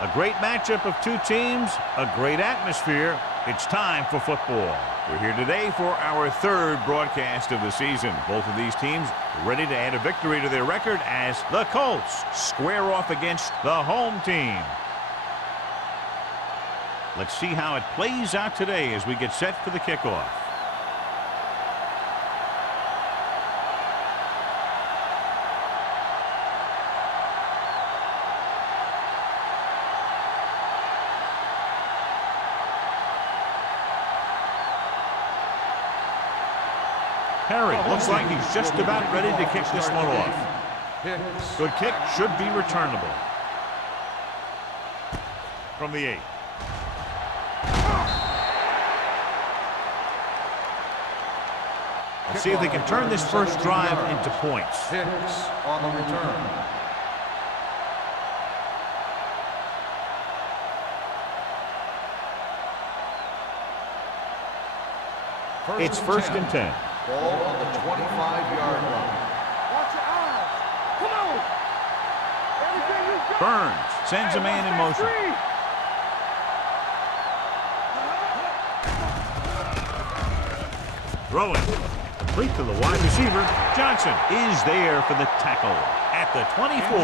A great matchup of two teams, a great atmosphere. It's time for football. We're here today for our third broadcast of the season. Both of these teams ready to add a victory to their record as the Colts square off against the home team. Let's see how it plays out today as we get set for the kickoff. Perry looks like he's just about ready to kick this one off. Good kick, should be returnable. From the 8. Let's see if they can turn this first drive into points. Hicks on the return. It's first and 10. Ball on the 25-yard line. Watch your eyes. Come on. Everything you got. Burns sends a man in motion. Throwing. Complete to the wide receiver. Johnson is there for the tackle at the 24.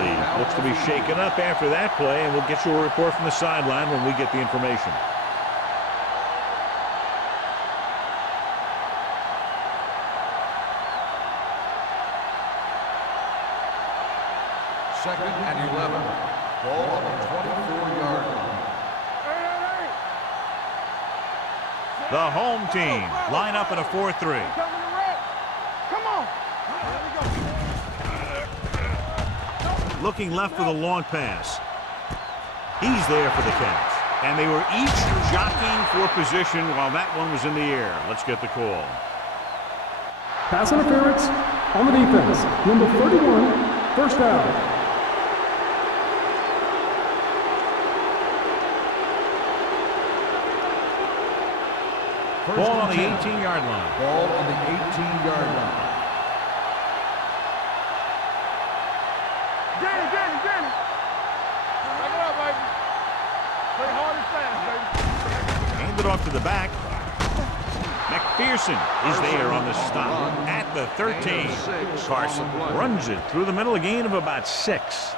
Lee looks to be shaken up after that play, and we'll get you a report from the sideline when we get the information. Second and 11. Ball on the 24-yard line. The home team line up in a 4-3. Come on. Looking left for the long pass. He's there for the catch. And they were each jockeying for position while that one was in the air. Let's get the call. Pass interference on the defense. Number 31, first down. Ball on the 18-yard line. Ball on the 18-yard line. Danny. Back it up, baby. Play hard and fast, baby. Hand it off to the back. McPherson is there on the stop at the 13. Carson runs it through the middle, a gain of about 6.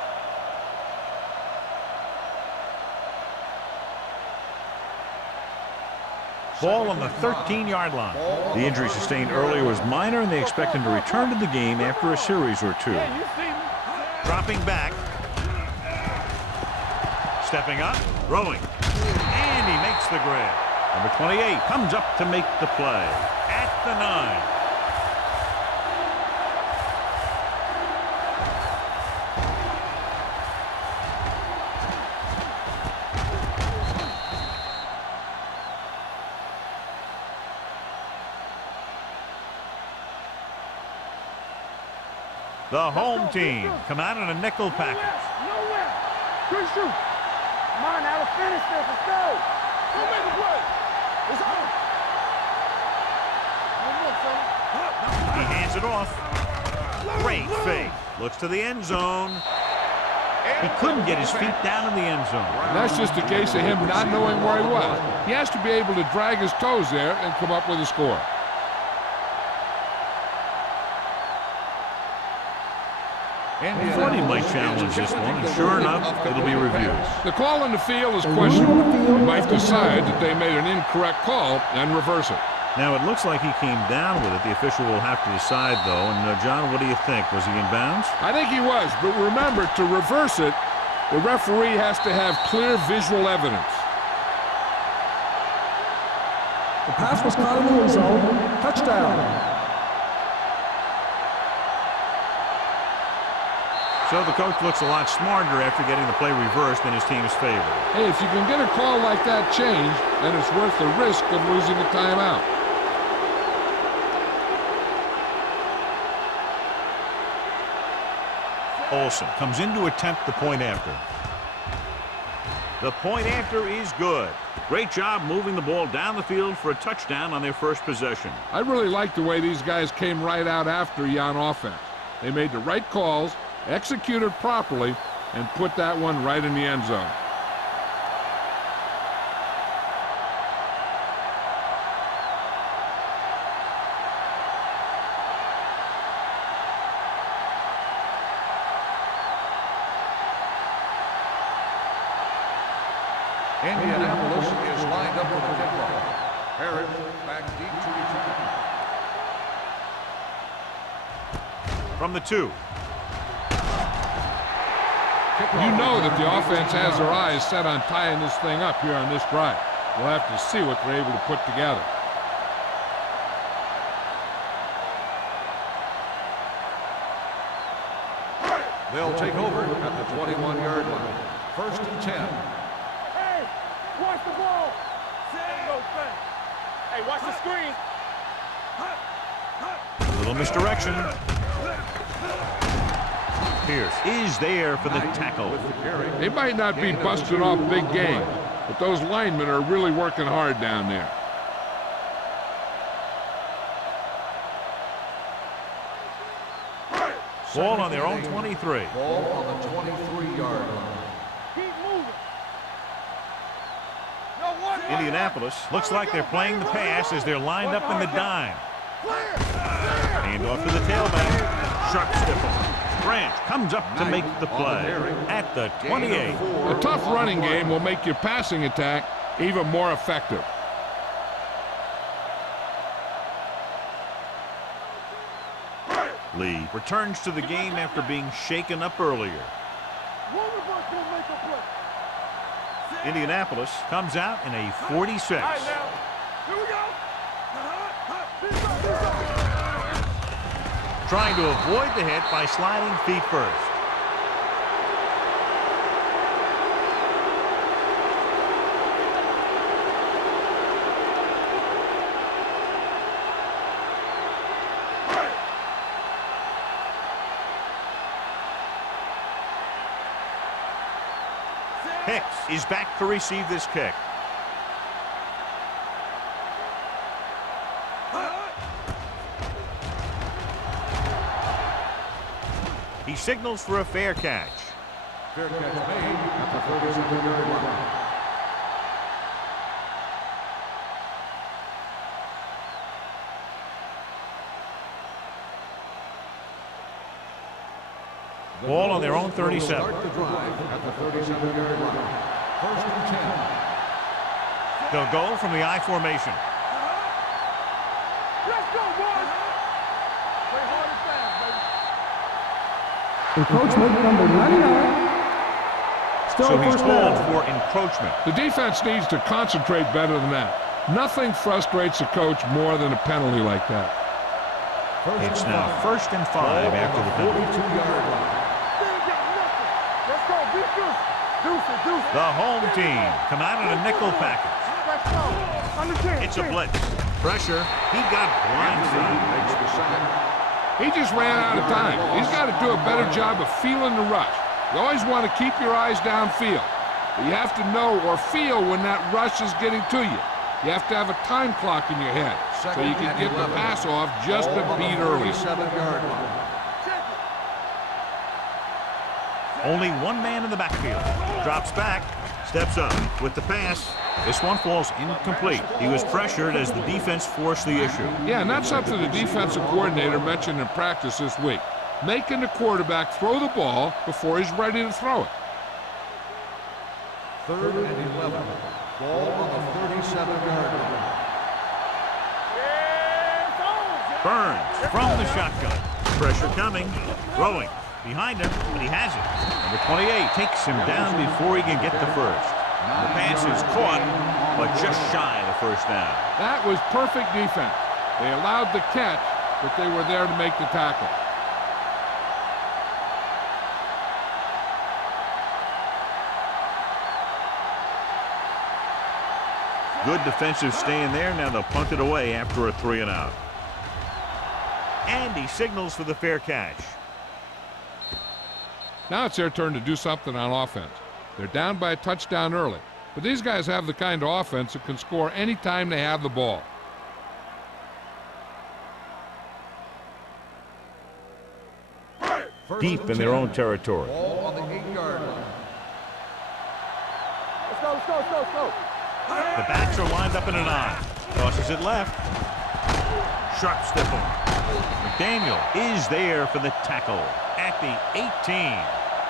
Ball on the 13-yard line. The injury sustained earlier was minor, and they expect him to return to the game after a series or two. Dropping back. Stepping up. Throwing. And he makes the grab. Number 28 comes up to make the play at the 9. The home team come out in a nickel package. Nowhere. Good shoot. Come on now, let's finish this. Let's go. Go make the play. It's on. He hands it off. Great fake. Looks to the end zone. He couldn't get his feet down in the end zone. And that's just a case of him not knowing where he was. He has to be able to drag his toes there and come up with a score. He thought he might challenge this one, and sure enough, it'll be reviewed. The call in the field is questionable. He might decide that they made an incorrect call and reverse it. Now, it looks like he came down with it. The official will have to decide, though. And, John, what do you think? Was he in bounds? I think he was, but remember, to reverse it, the referee has to have clear visual evidence. The pass was caught in the end zone. Touchdown. So the coach looks a lot smarter after getting the play reversed in his team's favor. Hey, if you can get a call like that changed, then it's worth the risk of losing a timeout. Olsen comes in to attempt the point after. The point after is good. Great job moving the ball down the field for a touchdown on their first possession. I really like the way these guys came right out after you on offense. They made the right calls, executed properly, and put that one right in the end zone. Indianapolis is lined up for the kickoff. Harris back deep to return. From the 2. You know that the offense has their eyes set on tying this thing up here on this drive. We'll have to see what they're able to put together. They'll take over at the 21-yard line. 1st and 10. Hey, watch the ball. Hey, watch the screen. A little misdirection. Pierce is there for the tackle. They might not be busting off big game, but those linemen are really working hard down there. Ball on their own 23. Ball on the 23-yard line. Keep moving. Indianapolis looks like they're playing the pass as they're lined up in the dime. Hand off to the tailback. Sharp stiff arm. Branch comes up to make the play at the 28. A tough running game will make your passing attack even more effective. Lee returns to the game after being shaken up earlier. Indianapolis comes out in a 46. All right, now. Here we go. Trying to avoid the hit by sliding feet first. Hicks is back to receive this kick. He signals for a fair catch. Fair catch made at the 37-yard line. Ball on their own 37. Start the drive at the 37-yard line. 1st and 10. They'll go from the I formation. Let's go, boys. Play hard and fast, baby. Encroachment number 99. Still So he's first called down. for encroachment. The defense needs to concentrate better than that. Nothing frustrates a coach more than a penalty like that. It's now 1st and 5 after the penalty. 42-yard line. Let's go, beat Deuce. Deuce. The home team come out in a nickel package. Let's go. Understand. It's a blitz. Pressure. He got blindsided. Makes the sack. He just ran out of time. He's got to do a better job of feeling the rush. You always want to keep your eyes downfield. But you have to know or feel when that rush is getting to you. You have to have a time clock in your head so you can get the pass off just a beat early. 47-yard line. Only one man in the backfield. Drops back. Steps up with the pass. This one falls incomplete. He was pressured as the defense forced the issue. Yeah, and that's something the defensive coordinator mentioned in practice this week. Making the quarterback throw the ball before he's ready to throw it. 3rd and 11. Ball on the 37-yard line. Burns from the shotgun. Pressure coming. Throwing. Behind him, but he has it. Number 28 takes him down before he can get the first. The pass is caught, but just shy of the first down. That was perfect defense. They allowed the catch, but they were there to make the tackle. Good defensive stand there. Now they'll punt it away after a 3-and-out. And he signals for the fair catch. Now it's their turn to do something on offense. They're down by a touchdown early, but these guys have the kind of offense that can score anytime they have the ball. Deep in their own territory. Ball on the 8-yard line. Let's go. The backs are lined up in an I. Tosses it left. Sharp step on. McDaniel is there for the tackle at the 18.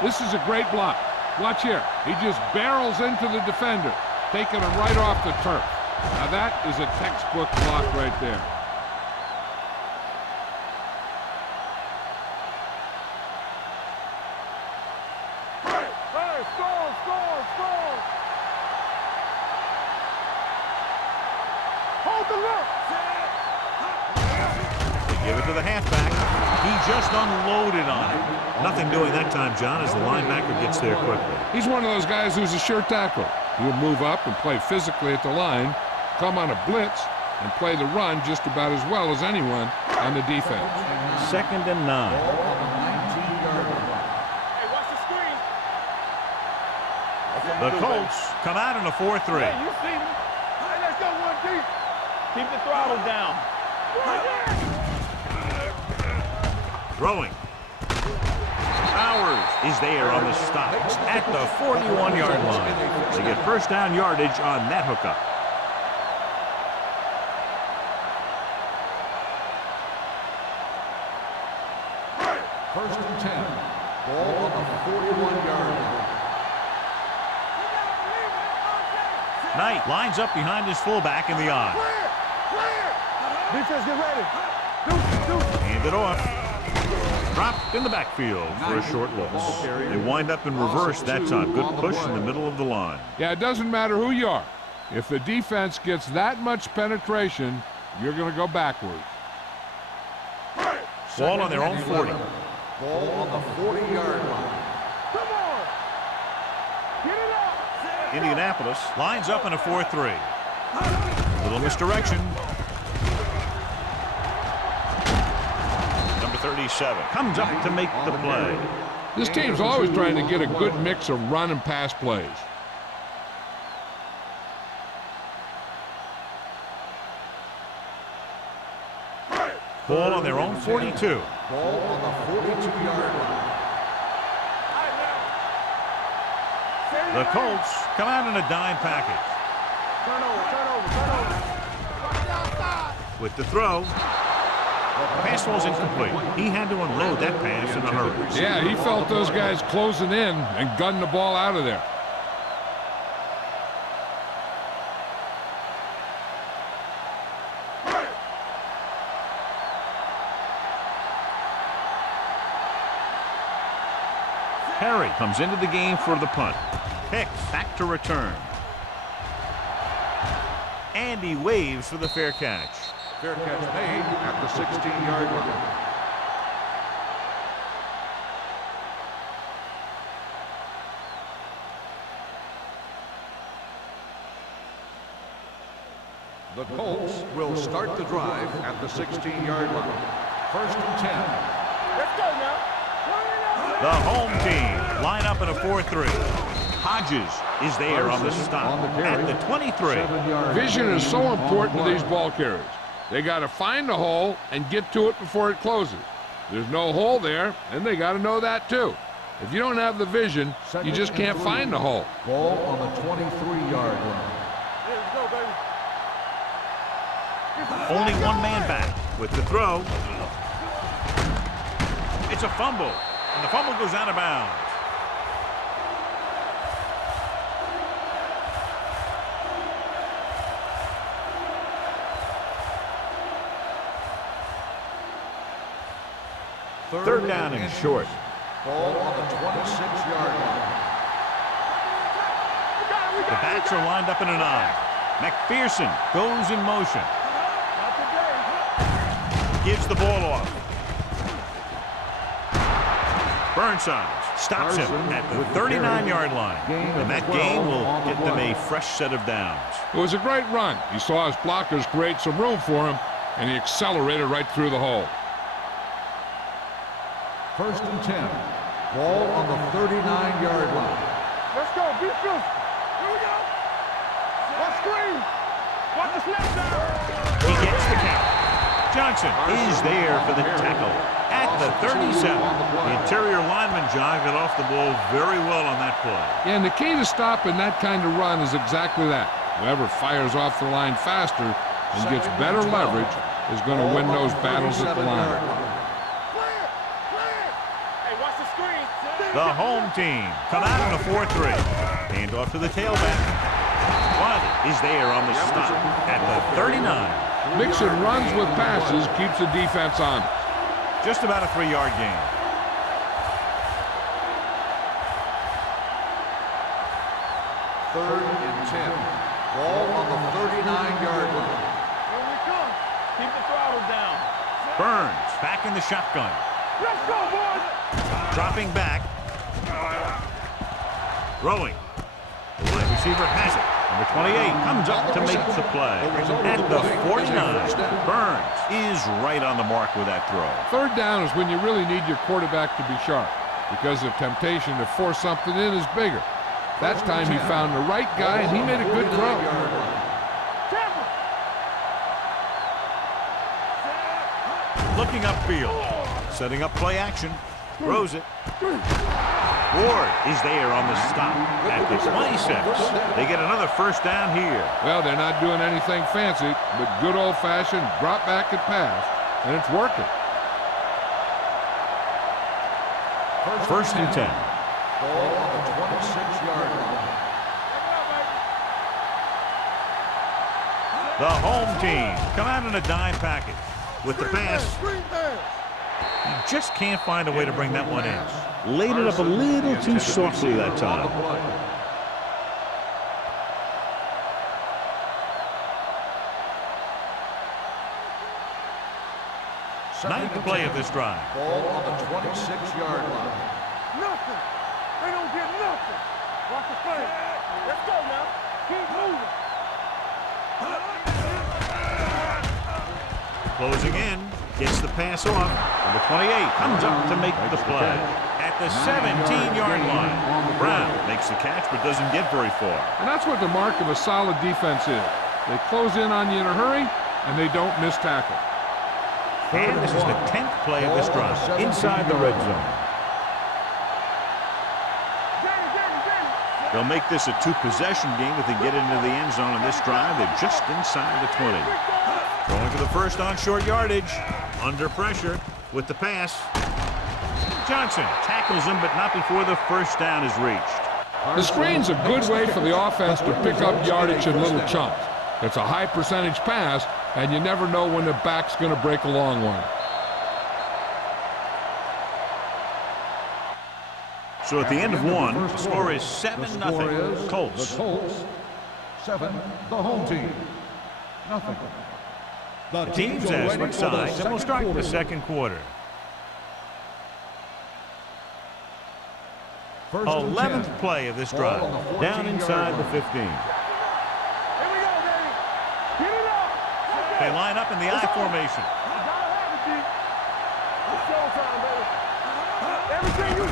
This is a great block. Watch here. He just barrels into the defender, taking him right off the turf. Now that is a textbook block right there. Score. Hold the look. They give it to the halfback. He just unloaded on it. Nothing doing that time, John, as the linebacker gets there quickly. He's one of those guys who's a sure tackler. He'll move up and play physically at the line, come on a blitz, and play the run just about as well as anyone on the defense. 2nd and 9. The Colts come out in a 4-3. Hey, you see me? Hey, let's go one deep. Keep the throttle down. Throwing. Powers is there on the stop at the 41-yard line. They get first down yardage on that hookup. First and 10. Ball on the 41-yard line. Knight lines up behind his fullback in the I. Defense, get ready. Hand it off. Dropped in the backfield for a short loss. They wind up in reverse that time. Good push in the middle of the line. Yeah, it doesn't matter who you are. If the defense gets that much penetration, you're going to go backwards. Ball on their own 40. Ball on the 40-yard line. Come on. Get it up. Indianapolis lines up in a 4-3. Little misdirection. Number 37 comes up to make the play. This team's always trying to get a good mix of run and pass plays. Ball on their own 42. Ball on the 42-yard line. The Colts come out in a dime package. Turn over. With the throw. The pass was incomplete. He had to unload that pass in a hurry. Yeah, he felt those guys closing in and gunning the ball out of there. Perry comes into the game for the punt. Hicks back to return. And he waves for the fair catch. Fair catch made at the 16-yard line. The Colts will start the drive at the 16-yard line. First and 10. Let's go now. The home team line up in a 4-3. Hodges is there on the stop at the 23. Vision is so important to these ball carriers. They got to find the hole and get to it before it closes. There's no hole there, and they got to know that too. If you don't have the vision, you just can't find the hole. Ball on the 23-yard line. Let's go, baby. Only one man back with the throw. It's a fumble, and the fumble goes out of bounds. Third down and short. Ball on the 26-yard line. The backs are lined up in an I. McPherson goes in motion. Gives the ball off. Burnside stops him at the 39-yard line. And that gain will get them a fresh set of downs. It was a great run. He saw his blockers create some room for him, and he accelerated right through the hole. First and 10. Ball on the 39-yard line. Let's go. Be close. Here we go. Watch screen. Watch the snap down. He gets the count. Johnson is there for the tackle at the 37. The interior lineman, John, got off the ball very well on that play. And the key to stopping that kind of run is exactly that. Whoever fires off the line faster and gets better leverage is going to win those battles at the line. The home team come out in a 4-3. Hand off to the tailback. One is there on the stop at the 39. Mixing runs with passes keeps the defense on. Just about a 3-yard gain. Third and 10. Ball on the 39-yard line. Here we come. Keep the throttle down. Burns back in the shotgun. Let's go, boys. Dropping back. Throwing. The wide receiver has it. Number 28 comes up to make the play. At the 49, Burns is right on the mark with that throw. Third down is when you really need your quarterback to be sharp because the temptation to force something in is bigger. That time he found the right guy and he made a good throw. Looking upfield. Setting up play action. Throws it. Ward is there on the stop at the 26. They get another first down here. Well, they're not doing anything fancy, but good old-fashioned drop back and pass, and it's working. First and 10. Ball on the 26-yard line. The home team come out in a dime package with the pass. He just can't find a way to bring that one in. Laid it up a little too softly that time. Ninth play of this drive. Ball on the 26-yard line. Nothing. They don't get nothing. Watch the play. Let's go now. Keep moving. Closing in. Gets the pass off. Number 28 comes up to make the play. At the 17-yard line. Brown makes the catch but doesn't get very far. And that's what the mark of a solid defense is. They close in on you in a hurry, and they don't miss tackle. And this is the 10th play of this drive. Inside the red zone. They'll make this a 2-possession game if they get into the end zone in this drive. They're just inside the 20. Going for the first on short yardage. Under pressure with the pass. Johnson tackles him, but not before the first down is reached. The screen's a good way for the offense to pick up yardage in little chunks. It's a high percentage pass, and you never know when the back's going to break a long one. So at the end of one, the score is 7-0. Colts. The Colts, 7, the home team, nothing. The teams as switch sides, and we'll start the second quarter. 11th play of this drive, down inside the 15. Here we go, baby. Get it up. They line up in the I formation.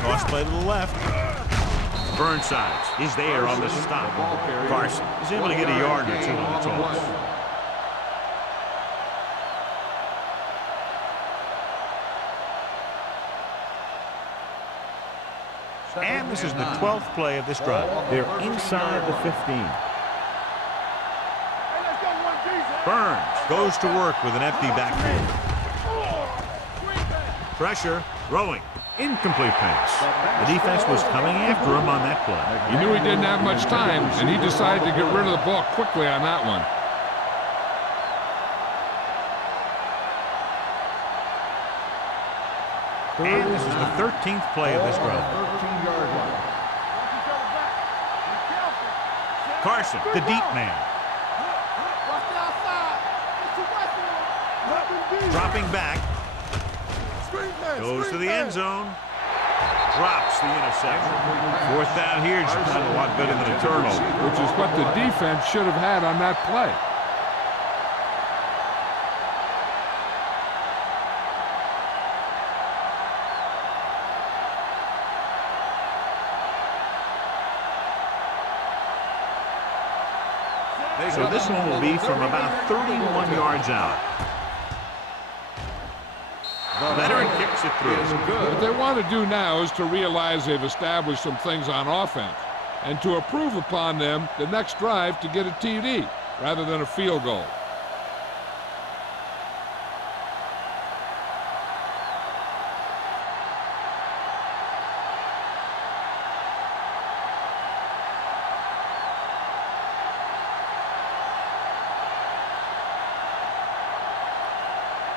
Cross play to the left. Burnside is there on the stop. Carson is able to get a yard or two on the toss. And this is the 12th play of this drive. They're inside the 15. Burns goes to work with an empty backfield. Pressure, throwing, incomplete pass. The defense was coming after him on that play. He knew he didn't have much time, and he decided to get rid of the ball quickly on that one. And this is the 13th play of this drive. 13-yard line. Carson, the deep man. Dropping back. Goes to the end zone. Drops the interception. Fourth down here is not a lot better than a turnover. Which is what the defense should have had on that play. So this one will be from about 31 yards out. Veteran kicks it through. What they want to do now is to realize they've established some things on offense and to improve upon them the next drive to get a TD rather than a field goal.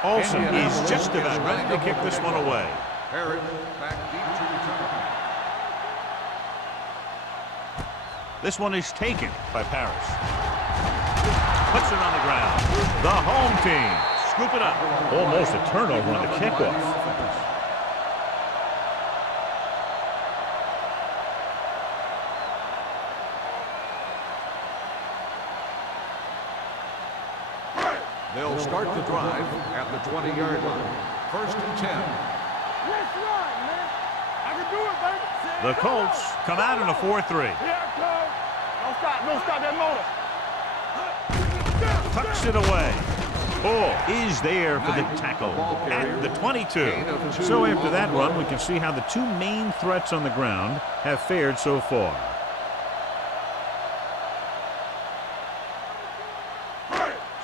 Olsen is just about ready to kick this one away. Harris back deep to return. This one is taken by Paris. Puts it on the ground. The home team scoop it up. Almost a turnover on the kickoff. They'll start the drive at the 20-yard line. 1st and 10. Let's run, man. I can do it, baby. The Colts come out in a 4-3. Here it comes. Don't stop that motor. Tucks it away. Ball is there for the tackle at the 22. So after that run, we can see how the two main threats on the ground have fared so far.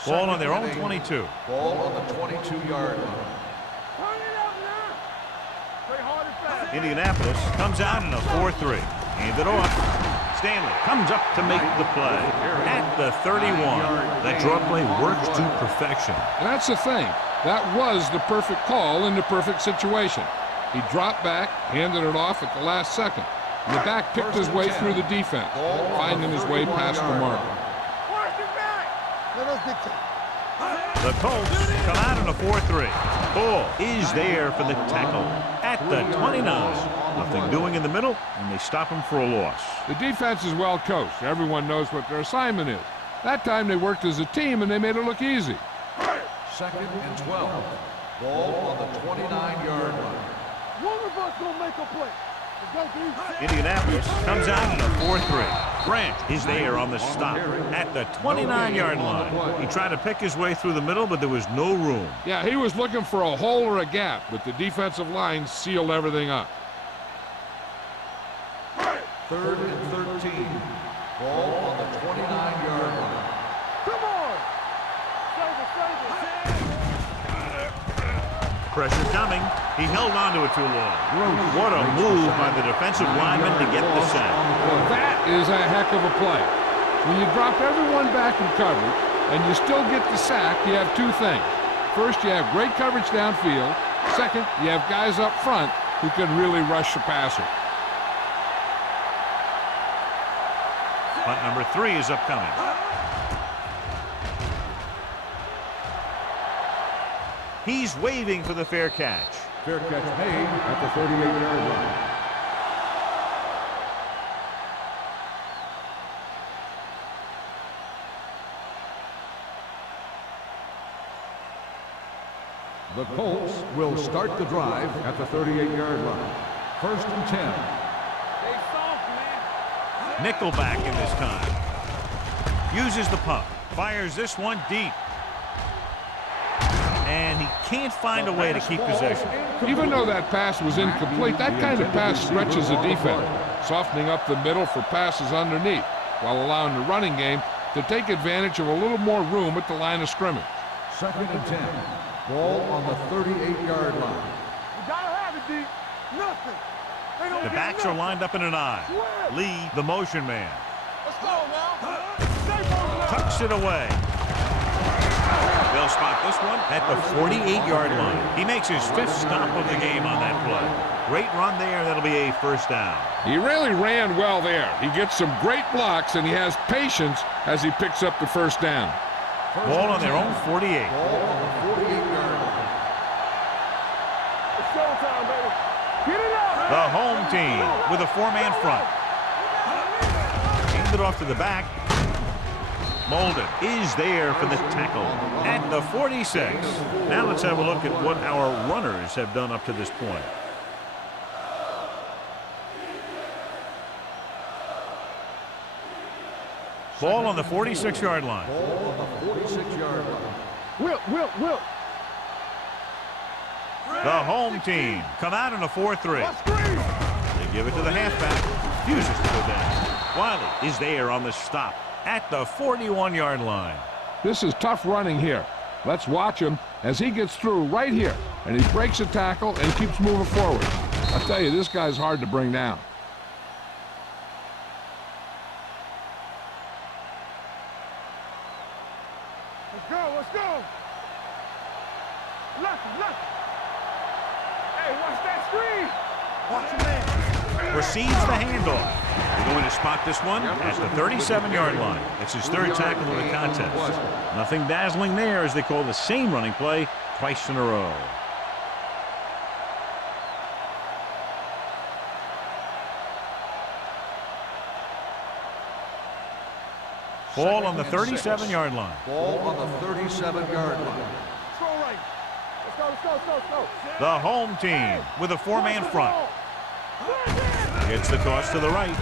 Ball on their own 22. Ball on the 22-yard line. Turn it up now. Play hard and fast. Indianapolis comes out in a 4-3. Hand it off. Stanley comes up to make the play at the 31. That draw play works to perfection. And that's the thing. That was the perfect call in the perfect situation. He dropped back, handed it off at the last second. And the back picked his way through the defense, finding his way past the marker. Watch it back. Let us dictate. The Colts come out in a 4-3. Ball is there for the tackle at the 29. Nothing doing in the middle, and they stop him for a loss. The defense is well coached. Everyone knows what their assignment is. That time they worked as a team and they made it look easy. 2nd and 12. Ball on the 29-yard line. One of us gonna make a play. Indianapolis comes out in a 4-3. Grant is there on the stop at the 29-yard line. He tried to pick his way through the middle, but there was no room. Yeah, he was looking for a hole or a gap, but the defensive line sealed everything up. 3rd and 13. Ball on the 29-yard line. Come on. Save it. Pressure coming. He held on to it too long. What a move by the defensive lineman to get the sack. Well, that is a heck of a play. When you drop everyone back in coverage and you still get the sack, you have two things. First, you have great coverage downfield. Second, you have guys up front who can really rush the passer. Punt number 3 is upcoming. He's waving for the fair catch. Fair catch made at the 38-yard line. The Colts will start the drive at the 38-yard line. 1st and 10. Stay soft, man. Nickelback in this time. Uses the pump. Fires this one deep. And he can't find a way to keep possession. Even though that pass was incomplete, that kind of pass stretches the defense, softening up the middle for passes underneath, while allowing the running game to take advantage of a little more room at the line of scrimmage. 2nd and 10. Ball on the 38-yard line. You gotta have it, D. Nothing. They don't The get backs are nothing. lined up in an I. Lee, the motion man, Let's go now. tucks it away. They'll spot this one at the 48-yard line. He makes his 5th stop of the game on that play. Great run there. That'll be a first down. He really ran well there. He gets some great blocks, and he has patience as he picks up the first down. Ball on their own 48. Ball on the 48-yard line. It's showtime, baby. Get it up. The home team with a 4-man front. Hand it off to the back. Molden is there for the tackle at the 46. Now let's have a look at what our runners have done up to this point. Ball on the 46-yard line. Ball on the 46-yard line. Whip. The home team come out in a 4-3. They give it to the halfback. Refuses to go down. Wiley is there on the stop at the 41-yard line. This is tough running here. Let's watch him as he gets through right here. And he breaks a tackle and keeps moving forward. I tell you, this guy's hard to bring down. Let's go, let's go. Left. Hey, watch that screen. Watch your man. Receives the handoff. They're going to spot this one at the 37-yard line. It's his third tackle of the contest. Nothing dazzling there as they call the same running play twice in a row. Ball on the 37-yard line. Ball on the 37-yard line. Control right. Let's go. The home team with a four-man front. Gets the toss to the right.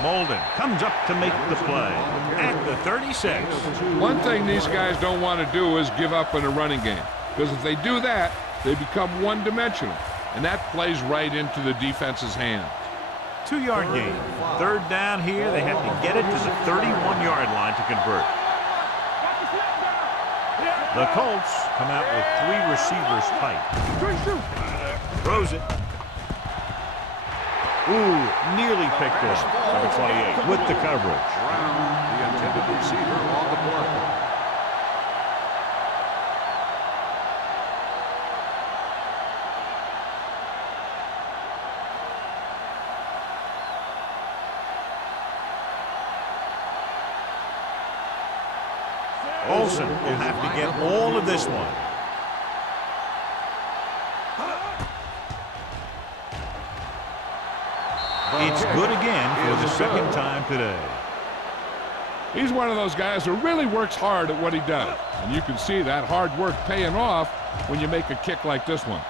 Molden comes up to make the play at the 36. One thing these guys don't want to do is give up in a running game. Because if they do that, they become one-dimensional. And that plays right into the defense's hands. 2-yard gain. Third down here. They have to get it to the 31-yard line to convert. The Colts come out with 3 receivers tight. Throws it. Ooh, nearly picked off. Number 28 with the coverage. Brown, the intended receiver on the play. Olsen will have to get all of this one. It's good again for the second time today. He's one of those guys who really works hard at what he does. And you can see that hard work paying off when you make a kick like this one.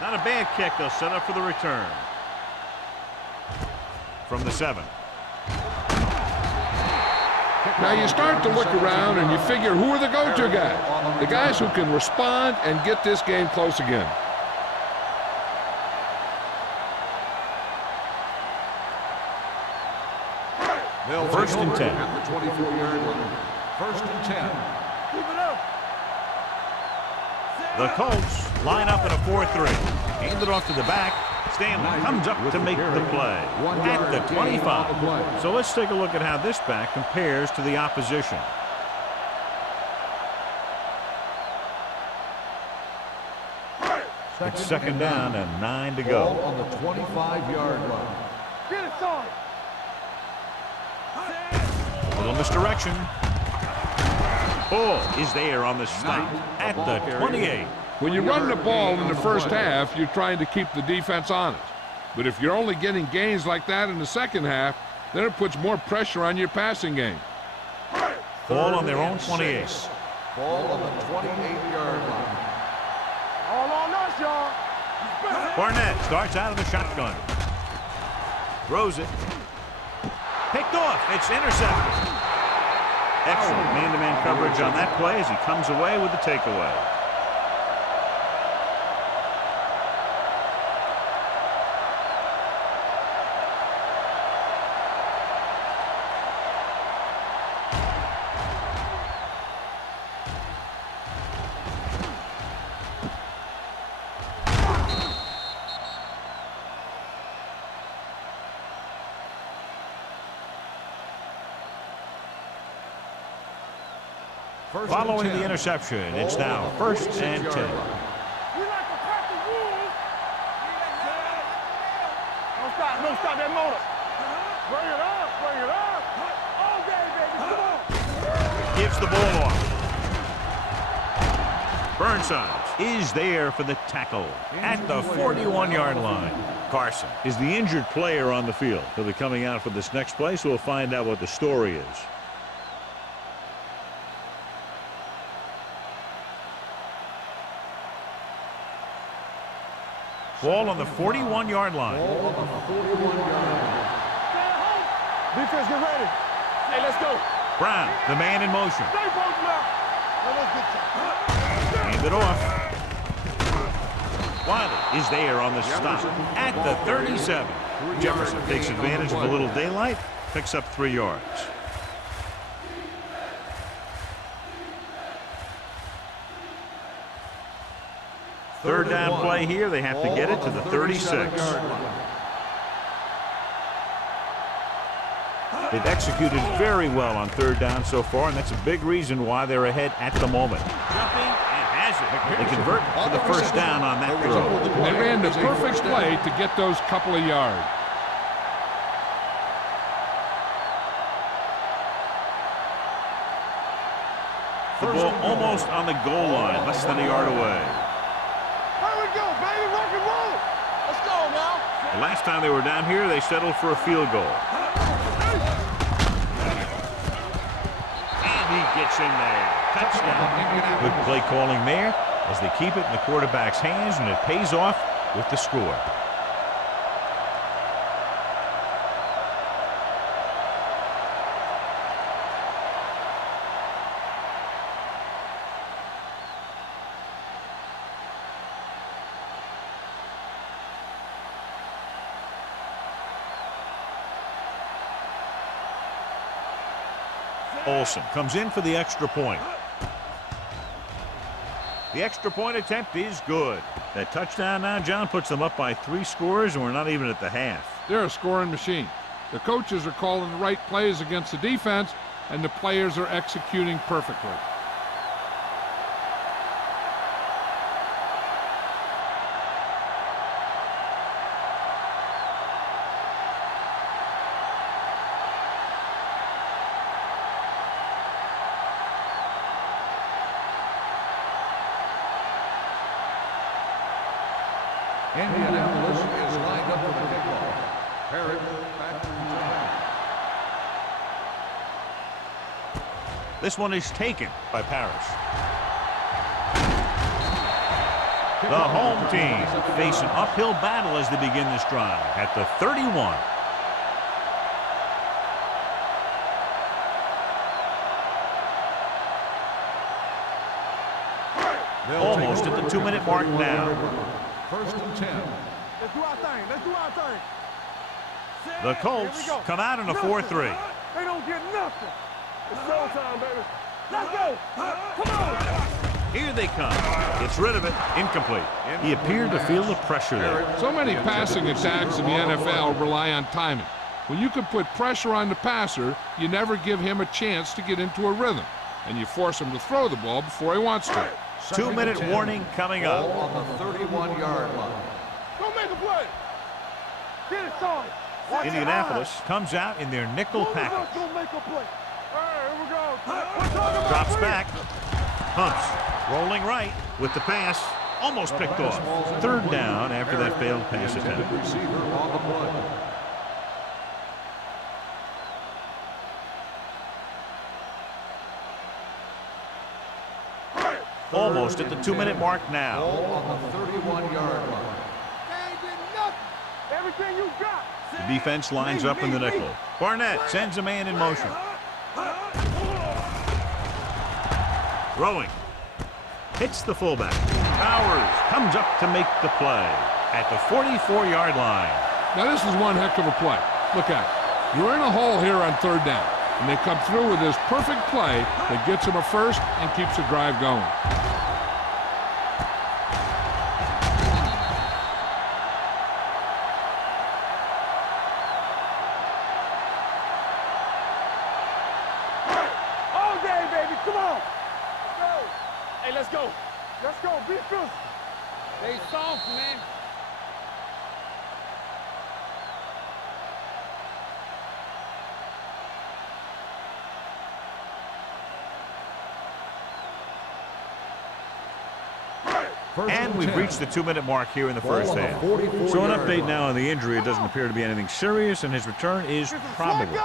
Not a bad kick. They'll set up for the return. From the 7. Now you start to look around and you figure, who are the go-to guys? The guys who can respond and get this game close again. First and 10. At the 24-yard line. First and 10. Keep it up. The Colts line up in a 4-3. Hand it off to the back. Stanley comes up to make the play at the 25. So let's take a look at how this back compares to the opposition. It's second down and 9 to go. Ball on the 25-yard line. Get it, son. A little misdirection. Ball is there on the stop at the 28. When you run the ball in the first half, you're trying to keep the defense honest. But if you're only getting gains like that in the second half, then it puts more pressure on your passing game. Ball on their own 28. Ball on the 28-yard line. All on us, y'all. Barnett starts out of the shotgun. Throws it. Picked off. It's intercepted. Excellent man-to-man coverage on that play as he comes away with the takeaway. Following the interception, it's now first and 10. We like to crack the rules. Don't stop that motor. Bring it up. All day, baby. Come on. Gives the ball off. Burnside is there for the tackle at the 41-yard line. Carson is the injured player on the field. He'll be coming out for this next play, so we'll find out what the story is. Ball on the 41-yard line. Defense, get ready. Hey, let's go. Brown, the man in motion. Stay focused now. Hand it off. Wiley is there on the stop at the 37. Jefferson takes advantage of a little daylight, picks up 3 yards. Third down play here. They have to get it to the 36. They've executed very well on third down so far, and that's a big reason why they're ahead at the moment. Jumping and has it. They convert for the first down on that throw. They ran the perfect play to get those couple of yards. The ball almost on the goal line, less than a yard away. Here we go, baby. Rock and roll. Let's go now. The last time they were down here, they settled for a field goal. And he gets in there. Touchdown. Good play calling there as they keep it in the quarterback's hands, and it pays off with the score. Olsen comes in for the extra point. The extra point attempt is good. That touchdown now, John, puts them up by 3 scores, and we're not even at the half. They're a scoring machine. The coaches are calling the right plays against the defense, and the players are executing perfectly. Indianapolis is lined up for the kickoff. Herrick back to return. This one is taken by Parrish. The home team face an uphill battle as they begin this drive at the 31. Almost at the 2-minute mark now. 1st and 10. Let's do our thing. Let's do our thing. The Colts come out in a 4-3. They don't get nothing. It's showtime, baby. Let's go. Come on. Here they come. Gets rid of it. Incomplete. He appeared to feel the pressure there. So many passing attacks in the NFL rely on timing. When you can put pressure on the passer, you never give him a chance to get into a rhythm, and you force him to throw the ball before he wants to. 2-minute warning coming up. Ball on the 31-yard line. Go make a play. Get it started. Watch Indianapolis comes out in their nickel package. Go make a play. All right, here we go. We're talking about Drops three. back. Hunts rolling right with the pass. Almost picked off. 3rd down after that failed pass attempt. Receiver on the play. Almost at the 2-minute mark now. Ball on the 31-yard line. They ain't getting nothing. Everything you got. The defense lines up in the nickel. Barnett sends a man in motion. Throwing. Hits the fullback. Powers comes up to make the play at the 44-yard line. Now this is one heck of a play. Look at it. You're in a hole here on 3rd down, and they come through with this perfect play that gets them a first and keeps the drive going. All day, baby. Come on. Let's go. Hey, let's go. Let's go. Be physical. They soft, man. And we've reached the 2-minute mark here in the first half. So an update now on the injury. It doesn't appear to be anything serious, and his return is probable.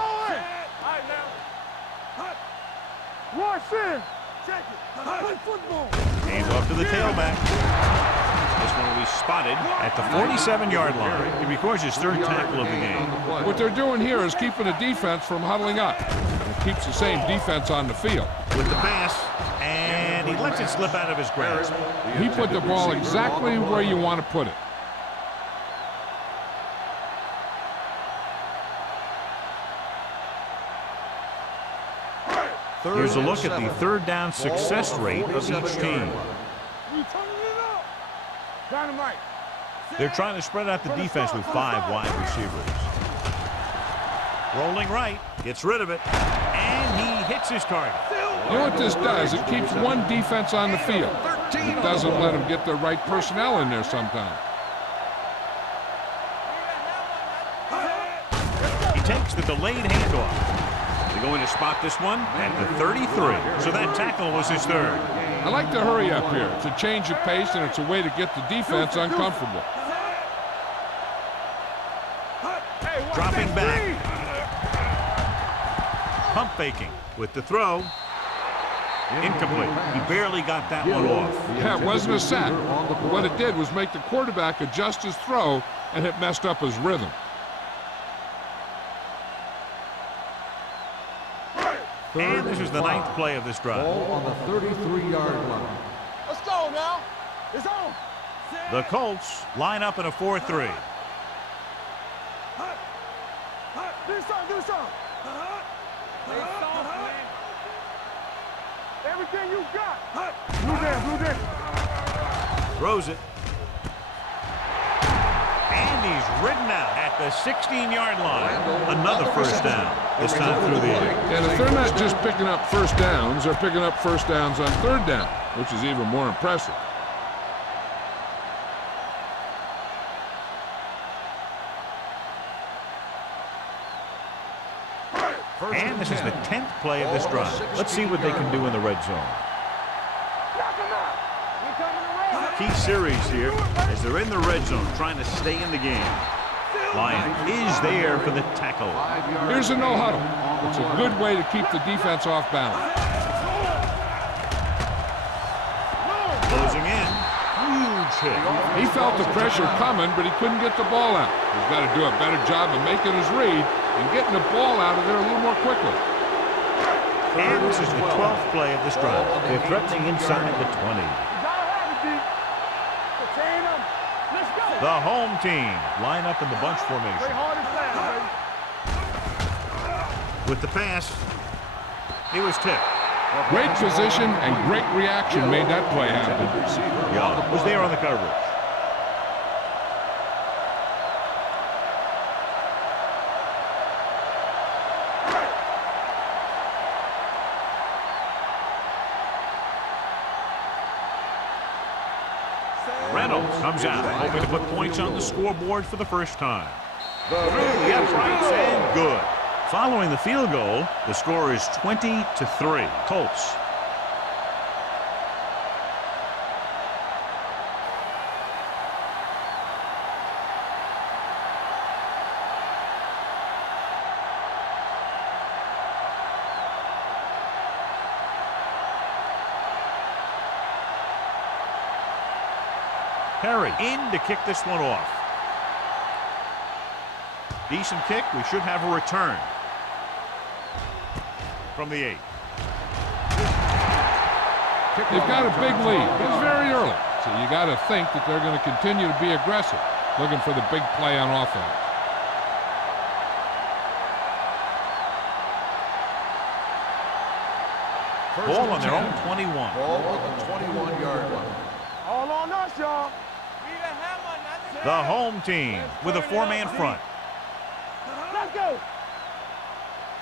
Hands off to the tailback. This one will be spotted at the 47-yard line. He records his 3rd tackle of the game. What they're doing here is keeping the defense from huddling up. It keeps the same defense on the field. With the pass, and he lets it slip out of his grasp. He put the ball exactly where you want to put it. Here's a look at the 3rd down success rate of each team. They're trying to spread out the defense with 5 wide receivers. Rolling right, gets rid of it, and he hits his target. You know what this does? It keeps one defense on the field. It doesn't let them get the right personnel in there sometimes. He takes the delayed handoff. They're going to spot this one at the 33. So that tackle was his 3rd. I like to hurry up here. It's a change of pace, and it's a way to get the defense uncomfortable. Dropping back. Pump faking with the throw. Incomplete. He barely got that one off. Yeah, it wasn't a sack. What it did was make the quarterback adjust his throw, and it messed up his rhythm. And this is the 9th play of this drive. Ball on the 33-yard line. Let's go now. It's on. The Colts line up in a 4-3. Do something. Everything you got. Blue there. Throws it. And he's ridden out at the 16-yard line. Another 1st down. This time through the air. And if they're not just picking up 1st downs, they're picking up 1st downs on 3rd down, which is even more impressive. And this is the 10th play of this drive. Let's see what they can do in the red zone. Key series here as they're in the red zone trying to stay in the game. Lion is there for the tackle. Here's a no huddle. It's a good way to keep the defense off balance. Closing in. Huge hit. He felt the pressure coming, but he couldn't get the ball out. He's got to do a better job of making his read and getting the ball out of there a little more quickly. And this is the 12th play of this drive. They're threatening inside the 20. The home team line up in the bunch formation. With the pass, he was tipped. Great position and great reaction made that play happen. Young was there on the coverage. Reynolds comes out, hoping to put points on the scoreboard for the first time. Through the uprights and good. Following the field goal, the score is 20-3. Colts. Perry in to kick this one off. Decent kick. We should have a return from the 8. They've got a big lead. It's very early, so you got to think that they're going to continue to be aggressive, looking for the big play on offense. Ball on their own 21. Ball on the 21-yard line. All on us, y'all. The home team with a 4-man front. Let's go.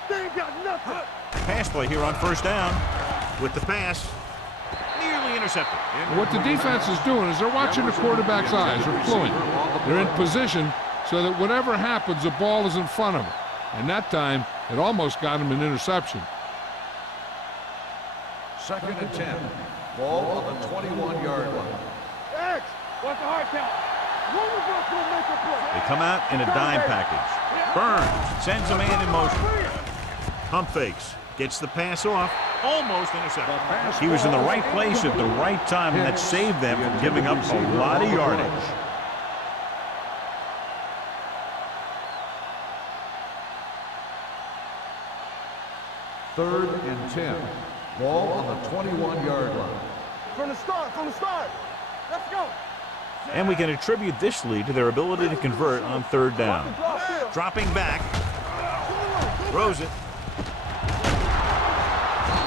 They ain't got nothing. Pass play here on 1st down. With the pass, nearly intercepted. What the defense is doing is they're watching the quarterback's eyes. They're cluing. They're in position so that whatever happens, the ball is in front of them. And that time, it almost got him an interception. 2nd and 10. Ball on the 21-yard line. What's the hard count? One of us will make a play. They come out in a dime package. Burns sends a man in motion. Pump fakes. Gets the pass off. Almost intercepted. He was in the right place at the right time, and that saved them from giving up a lot of yardage. Third and 10. Ball on the 21-yard line. From the start. Let's go. And we can attribute this lead to their ability to convert on third down. Dropping back. Throws it.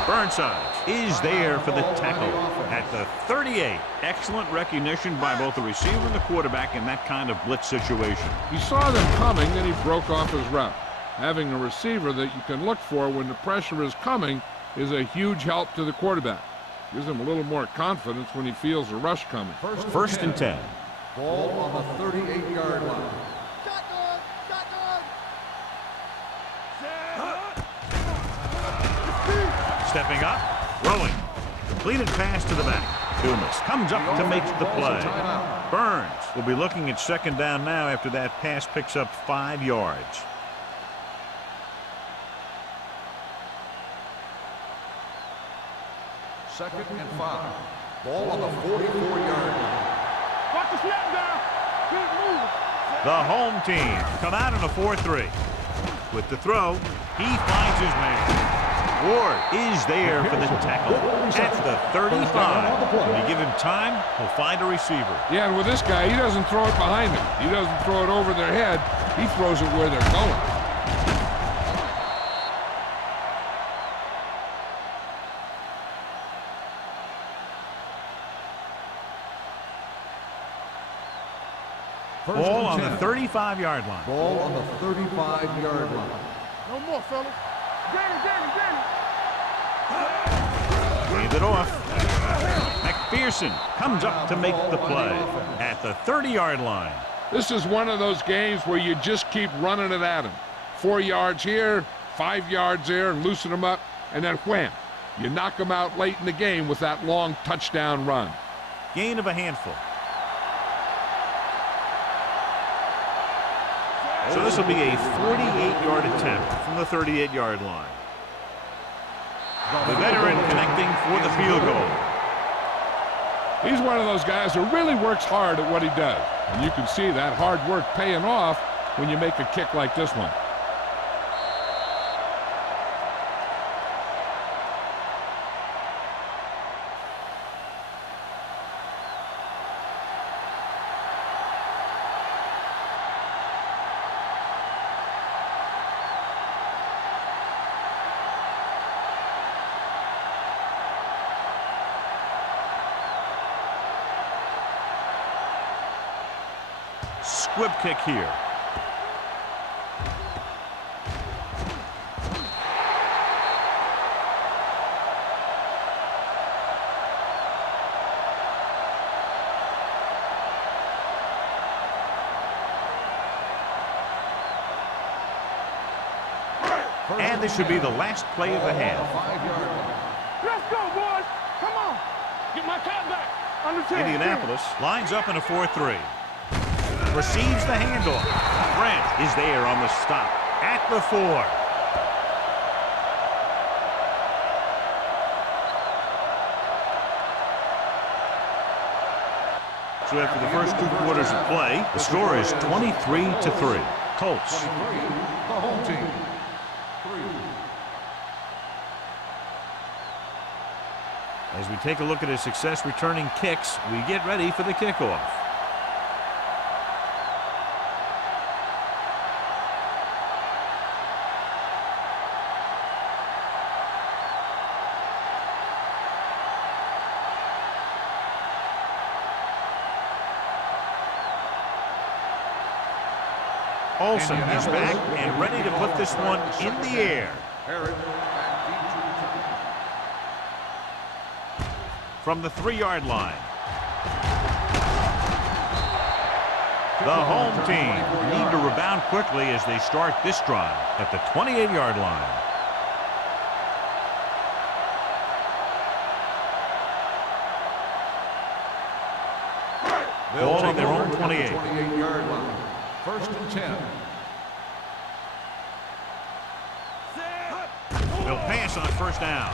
Burnside is there for the tackle at the 38. Excellent recognition by both the receiver and the quarterback in that kind of blitz situation. He saw them coming, and he broke off his route. Having a receiver that you can look for when the pressure is coming is a huge help to the quarterback. Gives him a little more confidence when he feels a rush coming. First and 10. Ball on the 38-yard line. Stepping up, throwing. Completed pass to the back. Dumas comes up to make the play. Burns will be looking at second down now after that pass picks up 5 yards. Second and 5. Ball on the 44-yard line. Watch the snap down. Keep moving. The home team come out in a 4-3. With the throw, he finds his man. Ward is there for the tackle at the 35. When you give him time, he'll find a receiver. Yeah, and with this guy, he doesn't throw it behind him. He doesn't throw it over their head. He throws it where they're going. Ball on the 35-yard line. Ball on the 35-yard line. No more, fellas. Danny. Leave it off. McPherson comes up to make the play at the 30-yard line. This is one of those games where you just keep running it at him. 4 yards here, 5 yards there, and loosen them up, and then wham. You knock them out late in the game with that long touchdown run. Gain of a handful. So this will be a 48-yard attempt from the 38-yard line. The veteran connecting for the field goal. He's one of those guys who really works hard at what he does. And you can see that hard work paying off when you make a kick like this one. Squib kick here. And this should be the last play of the half. Let's go, boys. Come on. Get my cat back. Under 10. Indianapolis lines up in a 4-3. Receives the handoff. Grant is there on the stop at the 4. So after the first 2 quarters of play, the score is 23-3. Colts. The home team. 3. As we take a look at his success returning kicks, we get ready for the kickoff. Olsen is back and ready to put this one in the air. From the 3-yard line. The home team need to rebound quickly as they start this drive at the 28-yard line. Ball on their own 28. 28-yard line. First and 10. They'll pass on first down.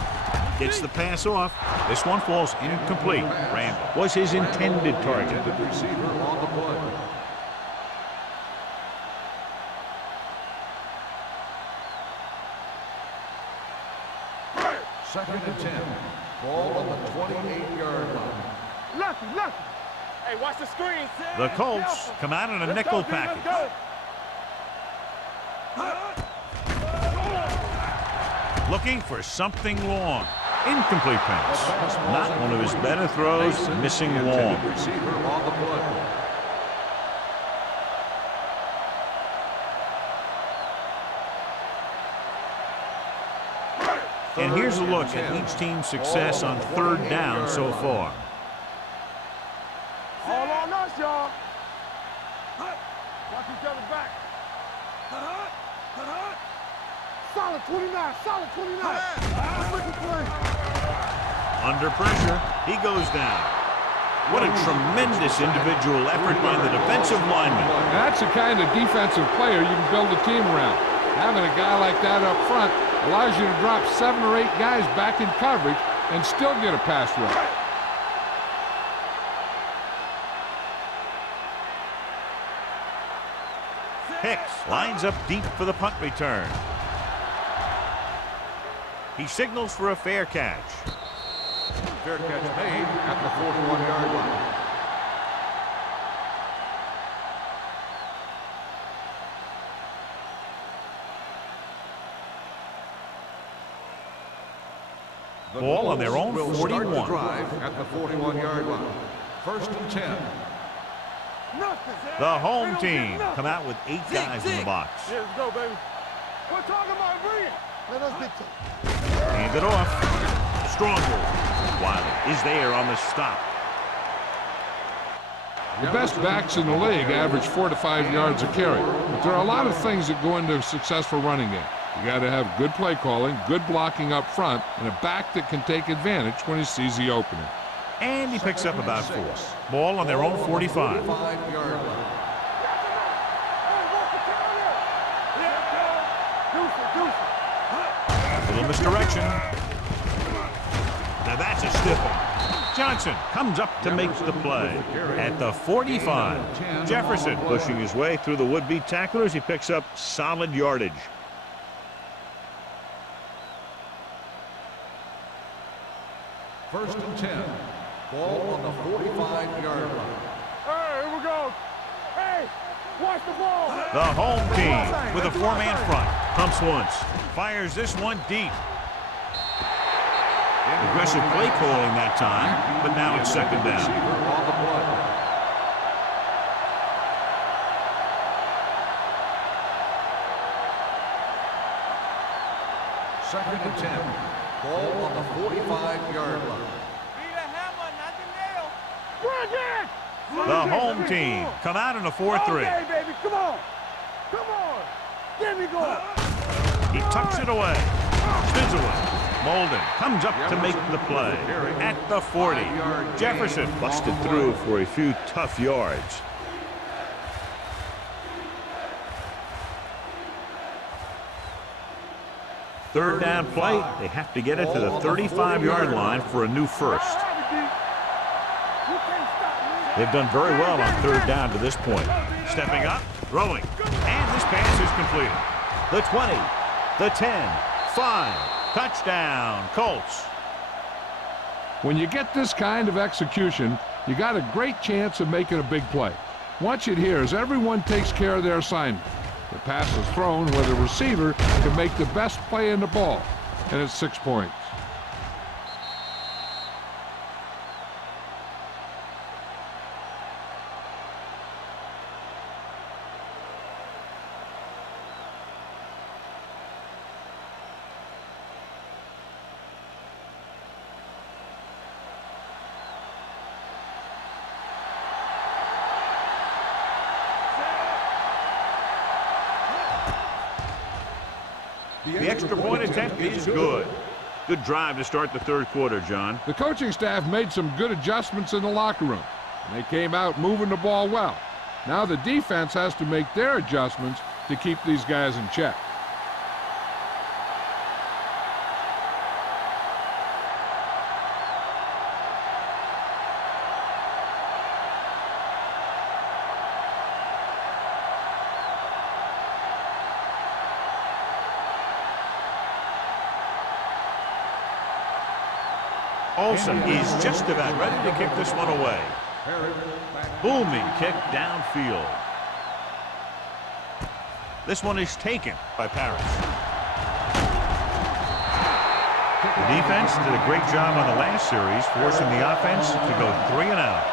Gets the pass off. This one falls incomplete. Randall was his intended target. Intended receiver on the play. Second and 10. Ball on the 28-yard line. Lucky. Hey, watch the screen. The Colts come out in a nickel package. Looking for something long. Incomplete pass. Not one of his better throws. Missing long. Receiver on the play. And here's a look at each team's success on third down so far. All on us, y'all. Watch each other back. Solid 29. Under pressure, he goes down. What a tremendous individual effort by the defensive lineman. That's the kind of defensive player you can build a team around. Having a guy like that up front allows you to drop 7 or 8 guys back in coverage and still get a pass rush. Hicks lines up deep for the punt return. He signals for a fair catch. Fair catch made at the 41-yard line. Ball on their own will start 41. the drive at the 41-yard line. First and 10. The home team come out with 8 guys in the box. Yeah, let's go, baby. We're talking about brilliant. Let us dictate. Hand it off. Stronghold. Wiley is there on the stop. The best backs in the league average 4 to 5 yards a carry. But there are a lot of things that go into a successful running game. You got to have good play calling, good blocking up front, and a back that can take advantage when he sees the opening. And he picks up about 4. Ball on their own 45. 45-yard line. A little misdirection. Now that's a stiff one. Johnson comes up to make the play at the 45. Jefferson pushing his way through the would-be tacklers. He picks up solid yardage. First and 10. Ball on the 45-yard line. Hey, here we go. Hey, watch the ball. The home team with a 4-man front. Pumps once. Fires this one deep. Aggressive play calling that time, but now it's second down. Receiver on the play. Second and 10. Ball on the 45-yard line. The home team come out in a 4-3. Okay, baby, come on. There we go. He tucks it away. Spins away. Molden comes up to make the play at the 40. Jefferson busted through for a few tough yards. Third down play, they have to get it to the 35-yard line for a new first. They've done very well on third down to this point. Stepping up, throwing, and this pass is completed. The 20, the 10, 5, touchdown, Colts. When you get this kind of execution, you got a great chance of making a big play. Watch it here as everyone takes care of their assignment. The pass is thrown where the receiver can make the best play in the ball, and it's 6 points. The extra point attempt is good. Good drive to start the third quarter, John. The coaching staff made some good adjustments in the locker room. And they came out moving the ball well. Now the defense has to make their adjustments to keep these guys in check. Olsen is just about ready to kick this one away. Booming kick downfield. This one is taken by Parrish. The defense did a great job on the last series, forcing the offense to go 3 and out.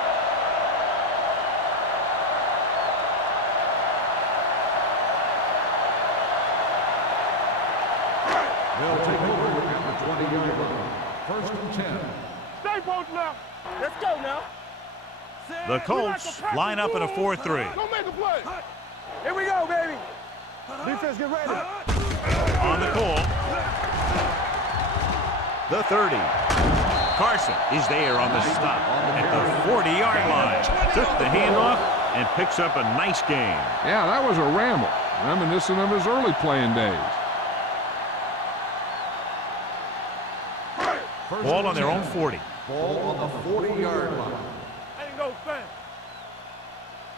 They'll take over at the 20-yard line. First and 10. Stay both now. Let's go now. The Colts line up in a 4-3. Don't make a play. Here we go, baby. Defense, get ready. On the call. The 30. Carson is there on the stop at the 40-yard line. Took the handoff and picks up a nice gain. Yeah, that was a ramble, reminiscent of his early playing days. Ball on their own 40. Ball on the 40-yard line. Ain't no thing.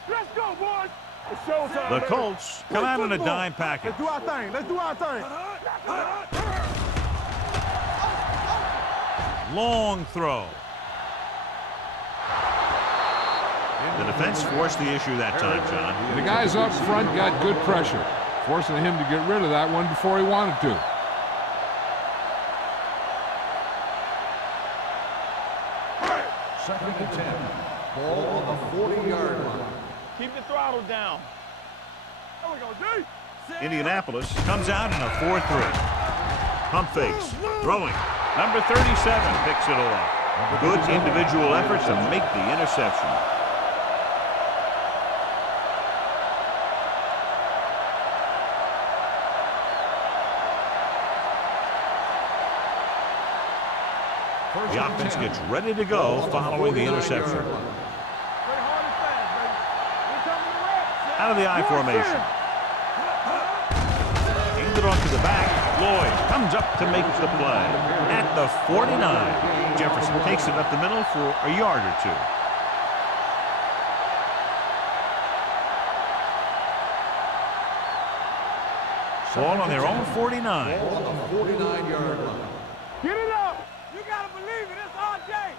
Let's go, boys. It's showtime. The Colts come out in a dime package. Let's do our thing. Let's do our thing. Long throw. The defense forced the issue that time, John. The guys up front got good pressure, forcing him to get rid of that one before he wanted to. Second and 10. Ball on the 40-yard line. Keep the throttle down. There we go, D. Indianapolis comes out in a 4-3. Pump fakes. Throwing. Number 37 picks it off. Good individual effort to make the interception. The offense gets ready to go following the interception. Out of the I formation. Handed it off to the back. Lloyd comes up to make the play. At the 49. Jefferson takes it up the middle for a yard or two. Ball on their own 49. Ball on the 49-yard line. Get it up. You got to believe it. It's our day.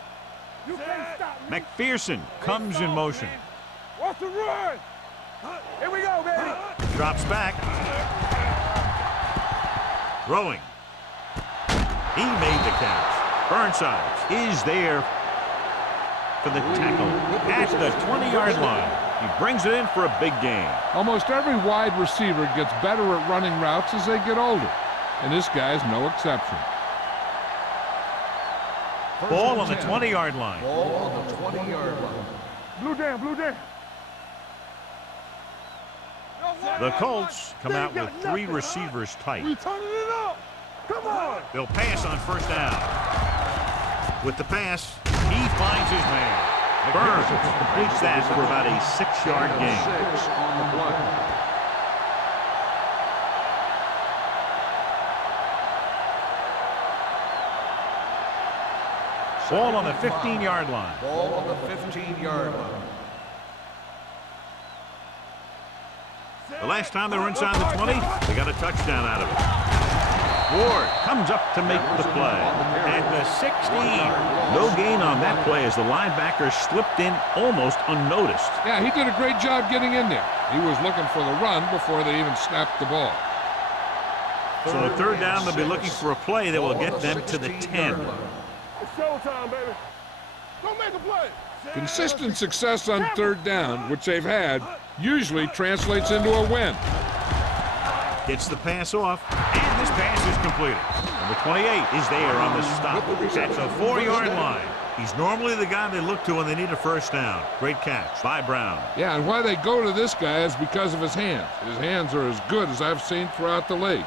You can't stop me. McPherson comes in motion. What's the run? Here we go, baby. Drops back. Throwing. He made the catch. Burnside is there for the tackle at the 20-yard line. He brings it in for a big gain. Almost every wide receiver gets better at running routes as they get older, and this guy's no exception. Ball on the 20-yard line. Ball on the 20-yard line. Blue down, blue down. The Colts come out with 3 receivers tight. We turning it up. Come on. They'll pass on first down. With the pass, he finds his man. Burns completes that for about a 6-yard gain. 6 on the play. Ball on the 15-yard line. Ball on the 15-yard line. The last time they were inside the 20, they got a touchdown out of it. Ward comes up to make the play. At the 16. No gain on that play as the linebacker slipped in almost unnoticed. Yeah, he did a great job getting in there. He was looking for the run before they even snapped the ball. So the third down, they'll be looking for a play that will get them to the 10. It's showtime, baby. Don't make a play. Consistent success on third down, which they've had, usually translates into a win. Gets the pass off, and this pass is completed. Number 28 is there on the stop. That's a 4-yard line. He's normally the guy they look to when they need a first down. Great catch by Brown. Yeah, and why they go to this guy is because of his hands. His hands are as good as I've seen throughout the league.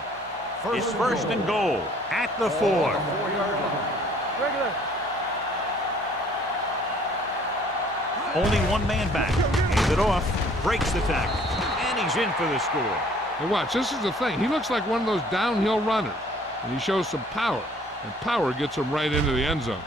It's first and goal at the 4. Regular. Only one man back. Hands it off. Breaks the tackle. And he's in for the score. And watch, this is the thing. He looks like one of those downhill runners. And he shows some power. And power gets him right into the end zone.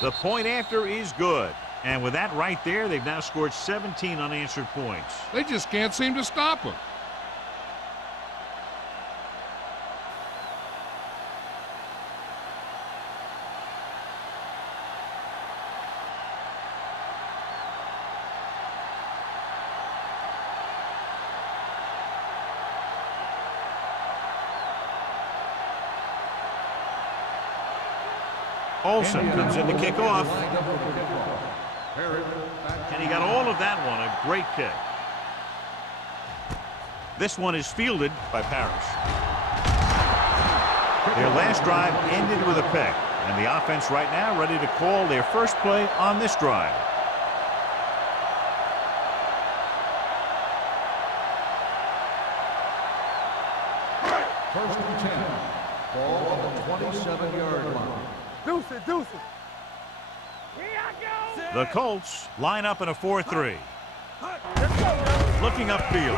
The point after is good. And with that right there, they've now scored 17 unanswered points. They just can't seem to stop him. Olsen comes in to kick off. And he got all of that one. A great kick. This one is fielded by Parrish. Their last drive ended with a pick. And the offense right now ready to call their first play on this drive. First and 10. Ball on the 27-yard line. Deuce it, deuce it. Here I go. The Colts line up in a 4-3. Looking upfield.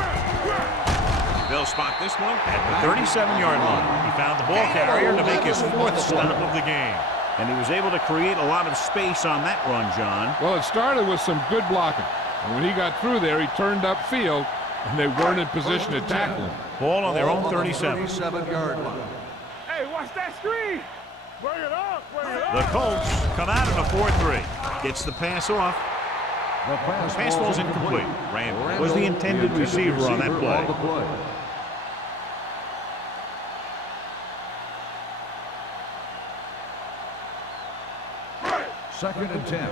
They'll spot this one at the 37-yard line. He found the ball carrier to make his fourth stop of the game. And he was able to create a lot of space on that run, John. Well, it started with some good blocking. And when he got through there, he turned upfield, and they weren't in position to tackle him. Ball on their own 37. 37-yard line. Hey, watch that screen. Bring it up, bring it up. The Colts come out in a 4-3. Gets the pass off. The Pass ball's incomplete. Randall was the intended receiver on that play. Second and 10.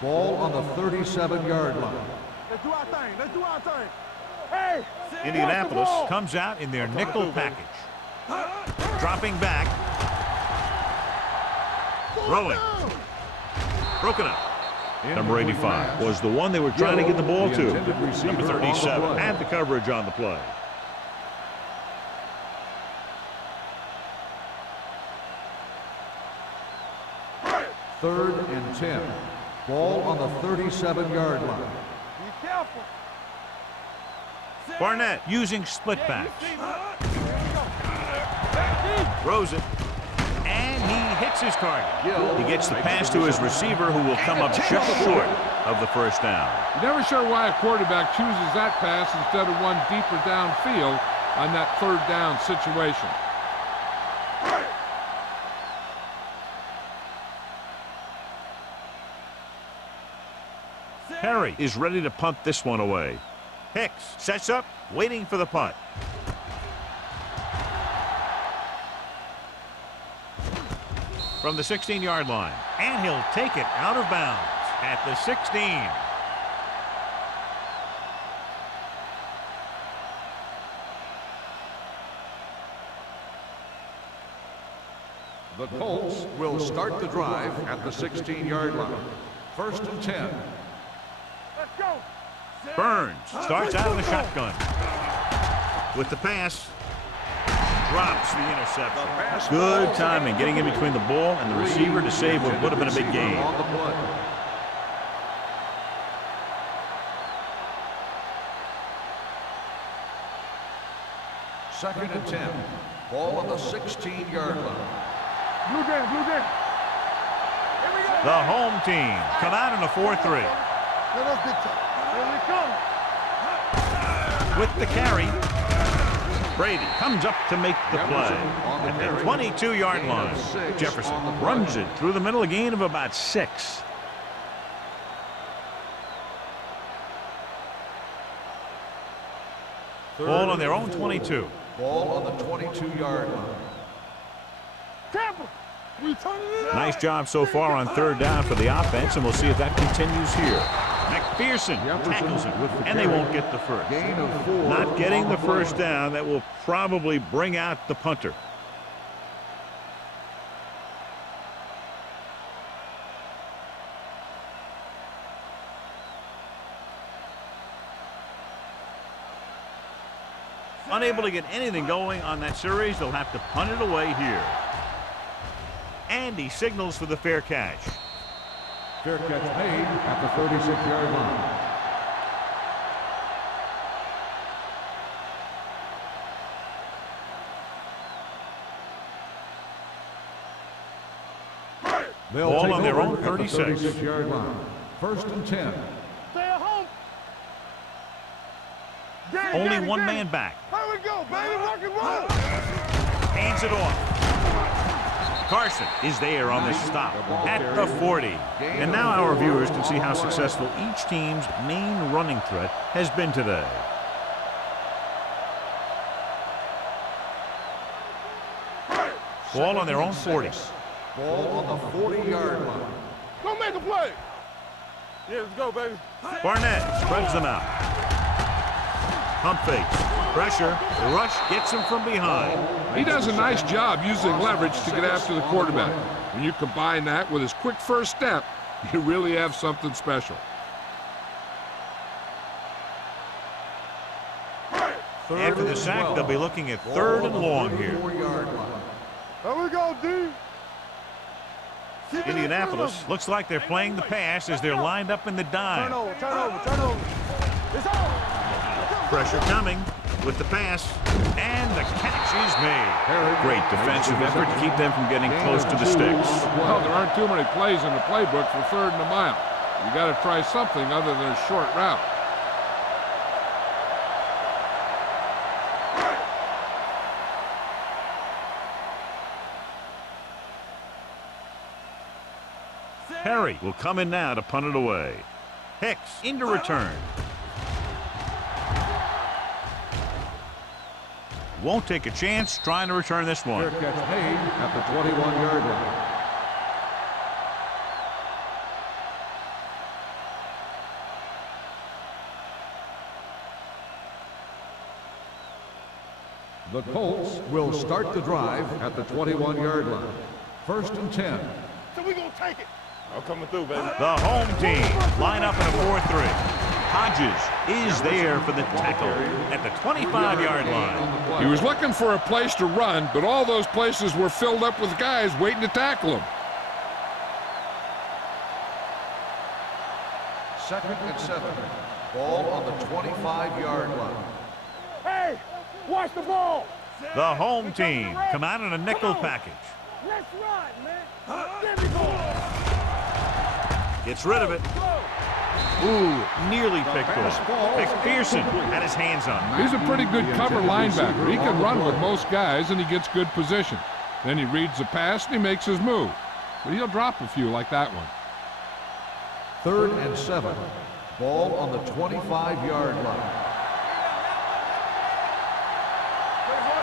Ball on the 37-yard line. Let's do our thing. Let's do our thing. Hey. Indianapolis comes out in their nickel package. Dropping back. Throwing. Broken up. Number 85 was the one they were trying to get the ball to. Number 37 had the coverage on the play. Third and 10. Ball on the 37-yard line. Be careful. Barnett using split backs. Throws it. And he hits his target. He gets the pass to his receiver, who will come up just short of the first down. You're never sure why a quarterback chooses that pass instead of one deeper downfield on that third down situation. Perry is ready to punt this one away. Hicks sets up, waiting for the punt. From the 16-yard line. And he'll take it out of bounds at the 16. The Colts will start the drive at the 16-yard line. First and 10. Let's go. Burns starts out in the shotgun. With the pass. Drops the interception. Good timing, getting in between the ball and the receiver to save what would have been a big gain. Second and 10. Ball on the 16-yard line. Blue game, blue game. Here we go. The home team come out in a 4-3. Let us get here we come. With the carry. Brady comes up to make the play at the 22-yard line. Jefferson runs it through the middle, a gain of about 6. Ball on their own 22. Ball on the 22-yard line. Tampa. We turning it up. Nice job so far on third down for the offense, and we'll see if that continues here. McPherson tackles it, and they won't get the first. Gain of 4. Not getting the first down. That will probably bring out the punter. Unable to get anything going on that series, they'll have to punt it away here. And he signals for the fair catch. Fair catch made at the 36-yard line. Ball on their own 36. 36-yard line. First and 10. Stay at home. Only one man back. Here we go, baby. Rock and roll. Hands it off. Carson is there on the stop at the 40. And now our viewers can see how successful each team's main running threat has been today. Ball on their own 40. Ball on the 40-yard line. Go make a play. Yeah, let's go, baby. Barnett spreads them out. Pump fakes. Pressure. The rush gets him from behind. He does a nice job using leverage to get after the quarterback. When you combine that with his quick first step, you really have something special. After the sack, they'll be looking at third and long here. Here we go, D. Indianapolis looks like they're playing the pass as they're lined up in the dime. Turn over. It's on. Pressure coming with the pass, and the catch is made. Great defensive effort to keep them from getting close to the sticks. Well, there aren't too many plays in the playbook for third and a mile. You got to try something other than a short route. Perry will come in now to punt it away. Hicks into return. Won't take a chance trying to return this one. Fair catch made at the 21-yard line. The Colts will start the drive at the 21-yard line. First and 10. So we gonna take it. I'm coming through, baby. The home team line up in a 4-3. Hodges is there for the tackle at the 25-yard line. He was looking for a place to run, but all those places were filled up with guys waiting to tackle him. Second and 7. Ball on the 25-yard line. Hey, watch the ball. The home team come out in a nickel package. Let's ride, man. Give me ball. Gets rid of it. Ooh, nearly picked off. McPherson had his hands on him. He's a pretty good cover linebacker. He can run with most guys, and he gets good position. Then he reads the pass, and he makes his move. But he'll drop a few like that one. Third and 7. Ball on the 25-yard line.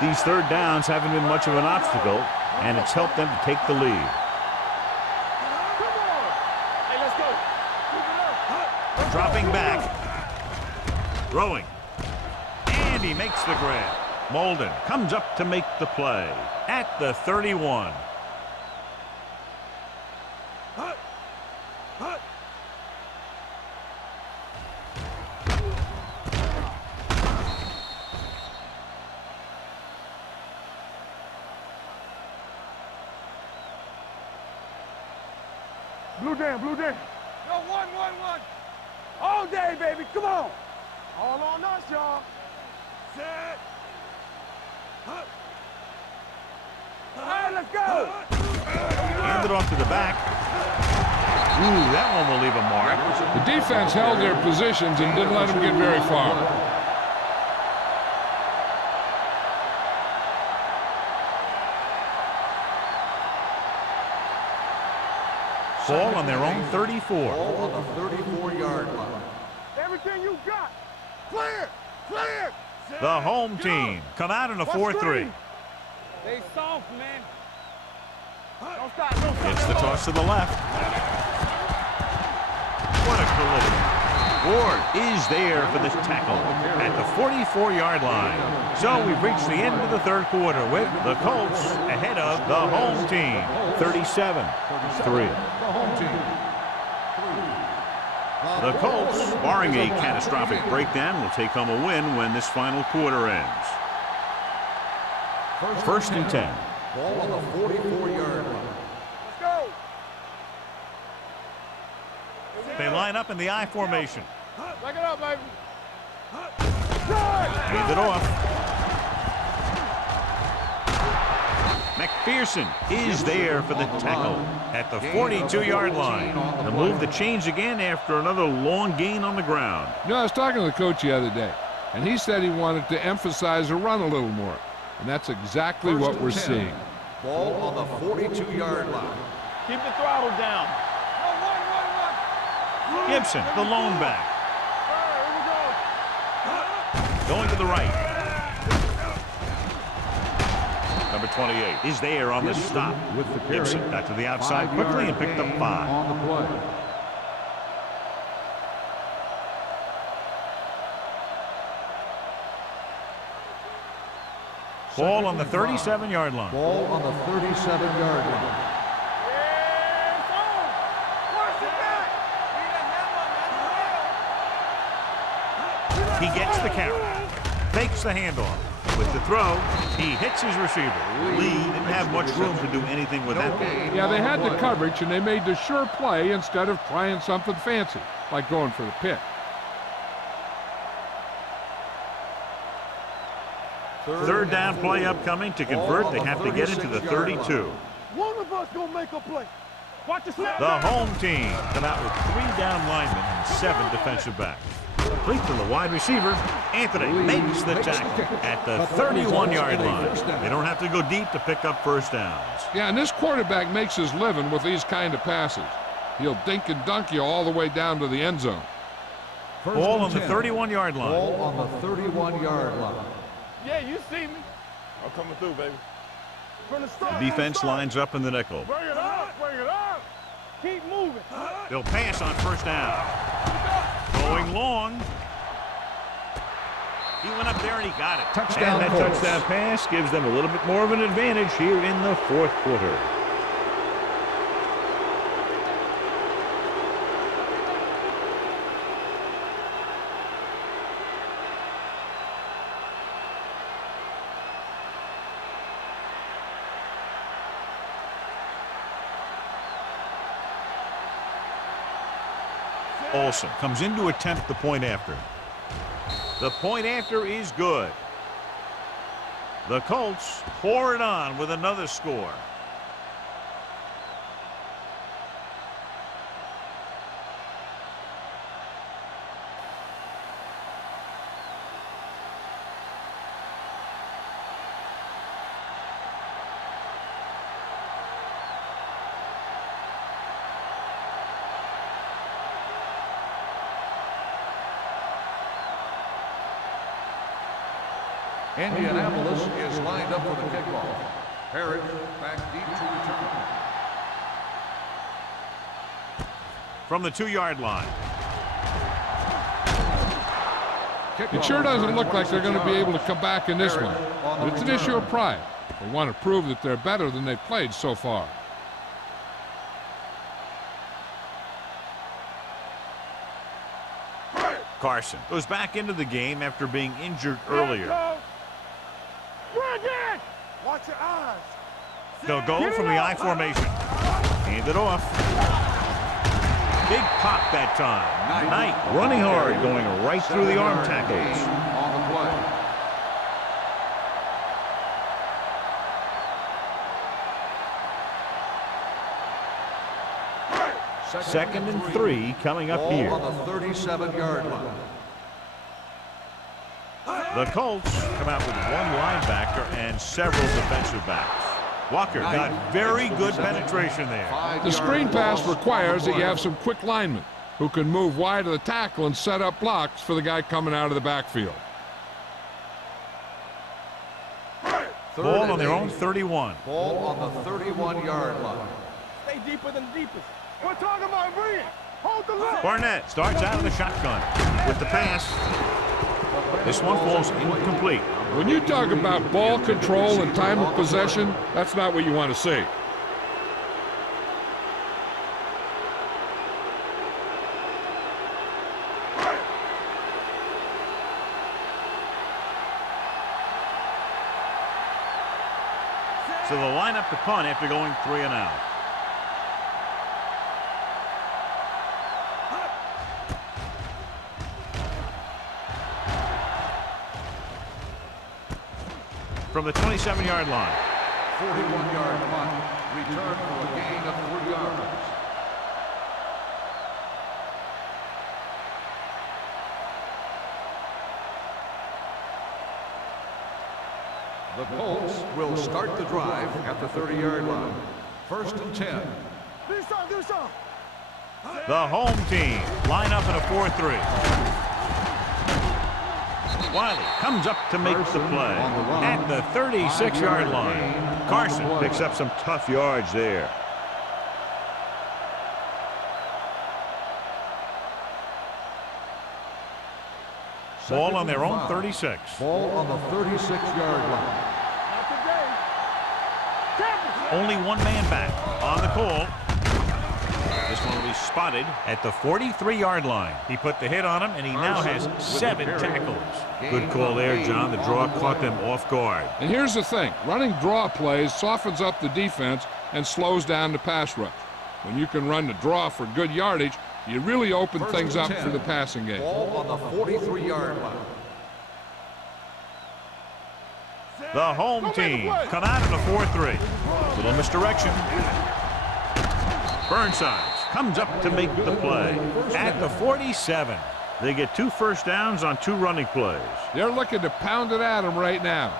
These third downs haven't been much of an obstacle, and it's helped them to take the lead. Dropping back. Throwing. And he makes the grab. Molden comes up to make the play at the 31. Blue down. Yo, one. All day, baby. Come on. All on us, y'all. Set. All right, let's go. Handed off to the back. Ooh, that one will leave a mark. The defense held their positions and didn't let them get very far. Ball on their own 34. Ball on the 34-yard line. Everything you got. Clear. The home team come out in a 4-3. They soft, man. Don't stop, don't stop. Gets the toss to the left. What a collision. Ward is there for the tackle at the 44-yard line. So we've reached the end of the third quarter with the Colts ahead of the home team, 37-3. The Colts, barring a catastrophic breakdown, will take home a win when this final quarter ends. First and 10. Ball on the 44-yard line. Let's go. They line up in the I formation. Back it up, baby. Hand it off. McPherson is there for the tackle at the 42-yard line. The move the chains again after another long gain on the ground. You know, I was talking to the coach the other day, and he said he wanted to emphasize the run a little more. And that's exactly what we're seeing. Ball on the 42-yard line. Keep the throttle down. Gibson, the lone back. Going to the right. Number 28 is there on the stop. Gibson got to the outside quickly and picked up 5. On the play. Ball on the 37-yard line. Ball on the 37-yard line. He gets the count. Fakes the handoff. With the throw, he hits his receiver. Lee didn't have much room to do anything with that ball. Yeah, they had the coverage, and they made the sure play instead of trying something fancy, like going for the pick. Third down play upcoming. To convert, they have to get into the 32. One of us gonna make a play. Watch the snap. The home team come out with 3 down linemen and 7 defensive backs. Complete to the wide receiver. Anthony makes the tackle at the 31-yard line. They don't have to go deep to pick up first downs. Yeah, and this quarterback makes his living with these kind of passes. He'll dink and dunk you all the way down to the end zone. Ball on the 31-yard line. Ball on the 31-yard line. Yeah, you see me. I'm coming through, baby. From the start. The defense lines up in the nickel. Bring it up, bring it up. Keep moving. They'll pass on first down. Going long. He went up there and he got it. Touchdown and that Colts. touchdown pass gives them a little bit more of an advantage here in the fourth quarter. Olsen comes in to attempt the point after. The point after is good. The Colts pour it on with another score. Indianapolis is lined up for the kickoff. Harris back deep to return. From the 2-yard line. It sure doesn't look like they're going to be able to come back in this one. But it's an issue of pride. They want to prove that they're better than they've played so far. Carson goes back into the game after being injured earlier. Watch your eyes. They'll go from the I formation. Hand it off. Big pop that time. Knight running hard, going right through the arm tackles. On the play. Second and 3 coming up Ball here. on the 37-yard line. The Colts come out with 1 linebacker and several defensive backs. Walker got very good penetration there. The screen pass requires that you have some quick linemen who can move wide of the tackle and set up blocks for the guy coming out of the backfield. Ball on their own 31. Ball on the 31-yard line. Stay deeper than the deepest. We're talking about bringing. Hold the left. Barnett starts out of the shotgun with the pass. This one falls incomplete. When you talk about ball control and time of possession, that's not what you want to see. So they'll line up to punt after going 3 and out. From the 27-yard line. 41-yard punt. Return for a gain of 3 yards. The Colts will start the drive at the 30-yard line. 1st and 10. The home team line up in a 4-3. Wiley comes up to make the play at the 36-yard line. Carson picks up some tough yards there. Ball on their own 36. Ball on the 36-yard line. Only one man back on the call. This one will be spotted at the 43-yard line. He put the hit on him, and he now has 7 tackles. Good call there, John. The draw caught them off guard. And here's the thing. Running draw plays softens up the defense and slows down the pass rush. When you can run the draw for good yardage, you really open things up for the passing game. Ball on the 43-yard line. The home team come out in a 4-3. Little misdirection. Burnside comes up to make the play at the 47. They get 2 first downs on 2 running plays. They're looking to pound it at him right now.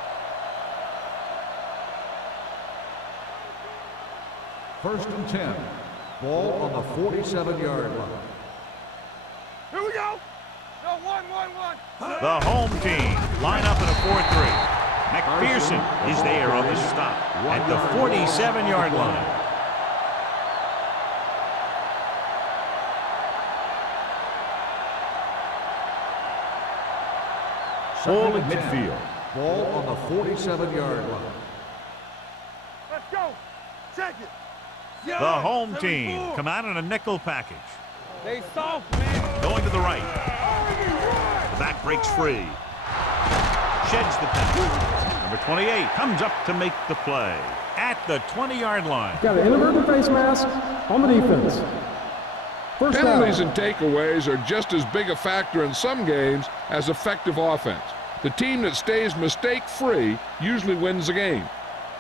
1st and 10. Ball on the 47-yard line. Here we go. No, 1-1-1. The home team line up in a 4-3. McPherson is there on the stop at the 47-yard line. Ball at midfield. Ball on the 47-yard line. Let's go. Check it. The home team come out in a nickel package. They soft, man. Going to the right. The back breaks free. Sheds the pass. Number 28 comes up to make the play at the 20-yard line. Got an inadvertent face mask on the defense. First Penalties down. and takeaways are just as big a factor in some games as effective offense. The team that stays mistake-free usually wins the game.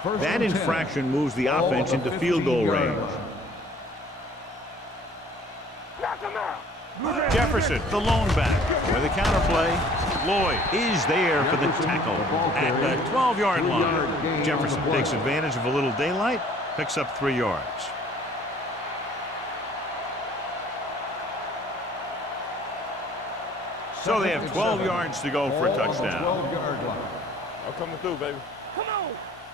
That infraction moves the offense into field goal range. Knock him out. Jefferson, the lone back. With the counterplay, Lloyd is there for the tackle at the 12-yard line. Jefferson takes advantage of a little daylight, picks up 3 yards. So they have 12 yards to go for a touchdown. 12-yard line. I'm coming through, baby. Come on.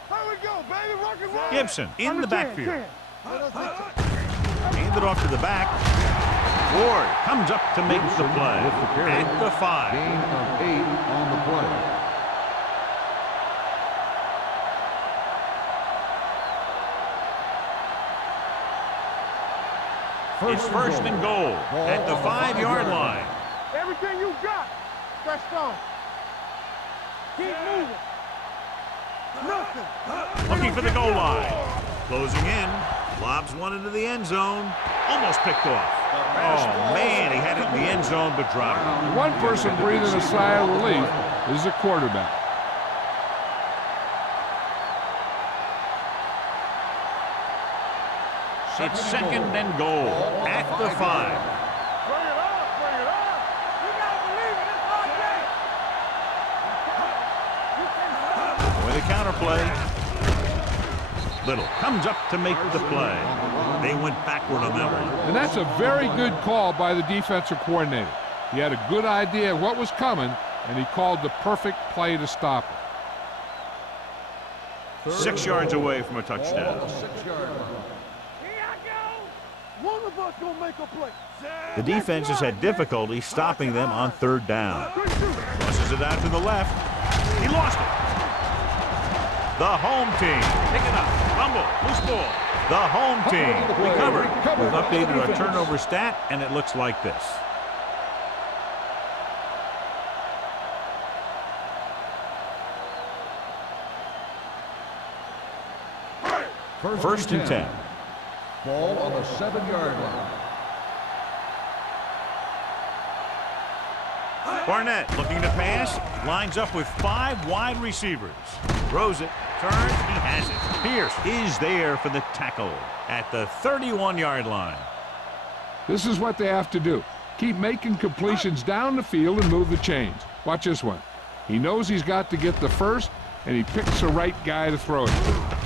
Here we go, baby. Rock and roll. Gibson in the backfield. Hand it off to the back. Ward comes up to make the play at the 5. Gain of 8 on the play. It's 1st and goal at the 5-yard line. Everything you got. That's strong. Keep moving. Nothing. Looking for the goal line. Closing in. Lobs one into the end zone. Almost picked off. Oh, man, he had it in the end zone but dropped it. One person breathing a sigh of relief is the quarterback. It's 2nd and goal at the 5. Bring it up. Bring it up. You got to believe it. It's our day. With a counterplay. Little comes up to make the play. They went backward on that one. And that's a very good call by the defensive coordinator. He had a good idea of what was coming, and he called the perfect play to stop it. 6 yards away from a touchdown. Ball on the 6-yard line. Here I go. One of us gonna make a play. The defense has had difficulty stopping them on 3rd down. Crosses it out to the left. He lost it. The home team pick it up. Fumble. Loose ball. The home team recovered. We've updated our turnover stat, and it looks like this. First and 10. Ball on the 7-yard line. Barnett looking to pass, lines up with 5 wide receivers. Throws it, turns, he has it. Pierce is there for the tackle at the 31-yard line. This is what they have to do. Keep making completions down the field and move the chains. Watch this one. He knows he's got to get the first, and he picks the right guy to throw it to.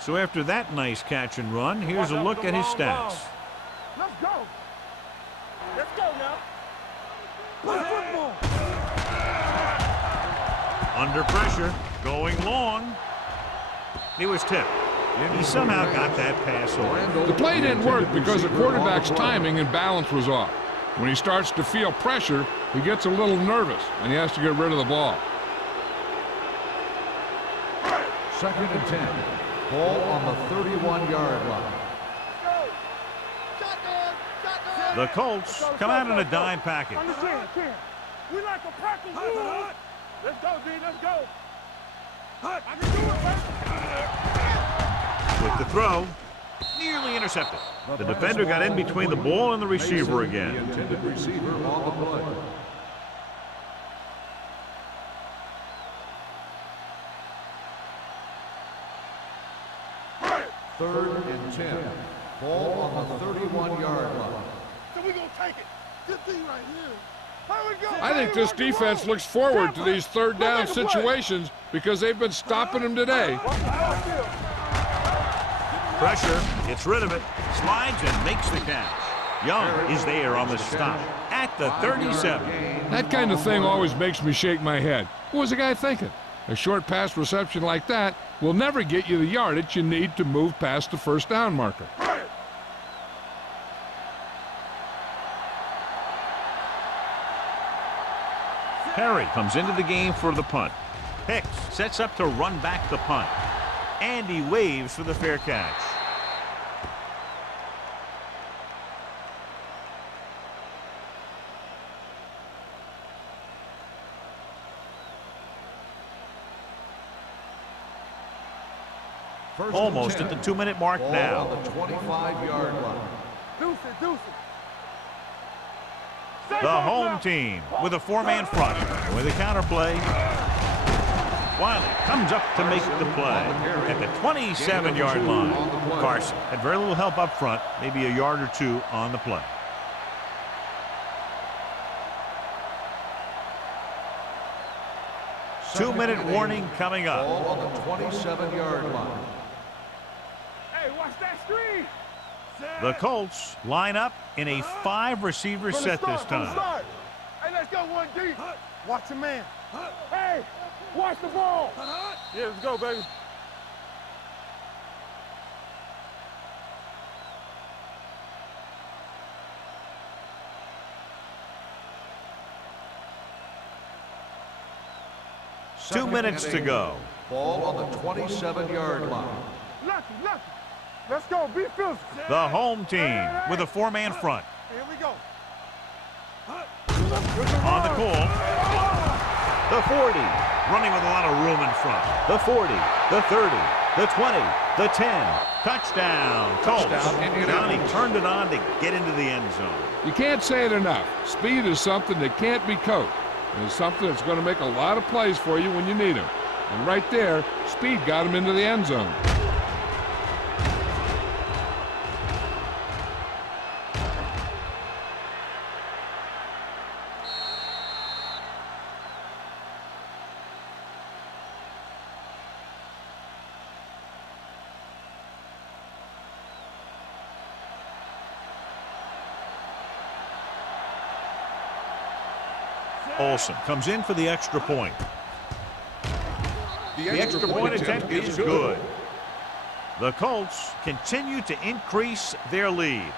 So after that nice catch and run, here's a look at his stats. Let's go. Let's go now. Play football. Under pressure, going long. He was tipped. He somehow got that pass over. The play didn't work because the quarterback's timing and balance was off. When he starts to feel pressure, he gets a little nervous, and he has to get rid of the ball. 2nd and 10. Ball on the 31-yard line. The Colts come out in a dime package. Understand, Ken. We like a practice rule. Let's go, D. Let's go. I can do it, With the throw, nearly intercepted. The defender got in between the ball and the receiver The again. intended receiver on the play. Third and 10. Ball on the 31-yard line. So we gonna take it. Good thing right here. Here we go. I think this defense looks forward to these 3rd down situations because they've been stopping them today. Pressure, gets rid of it, slides and makes the catch. Young is there on the stop at the 37. That kind of thing always makes me shake my head. What was the guy thinking? A short pass reception like that will never get you the yardage you need to move past the 1st down marker. Perry comes into the game for the punt. Hicks sets up to run back the punt. And he waves for the fair catch. Almost at the 2-minute mark now. Ball on the 25-yard line. Deuce it. The home team with a 4-man front. And with a counterplay, Wiley comes up to make the play at the 27-yard line. Carson had very little help up front, maybe a yard or two on the play. Two-minute warning coming up. Ball on the 27-yard line. Hey, watch that screen. The Colts line up in a 5-receiver set this time. Hey, let's go 1D. Watch the man. Hey, watch the ball. Yeah, let's go, baby. Two minutes to go. Ball on the 27-yard line. Lucky. Let's go, be physical. The home team with a 4-man front. Here we go. On the call. The 40. Running with a lot of room in front. The 40. The 30. The 20. The 10. Touchdown. Colts. Johnny turned it on to get into the end zone. You can't say it enough. Speed is something that can't be coached. And it's something that's going to make a lot of plays for you when you need them. And right there, speed got him into the end zone. Olsen comes in for the extra point. The extra point attempt is good. The Colts continue to increase their lead.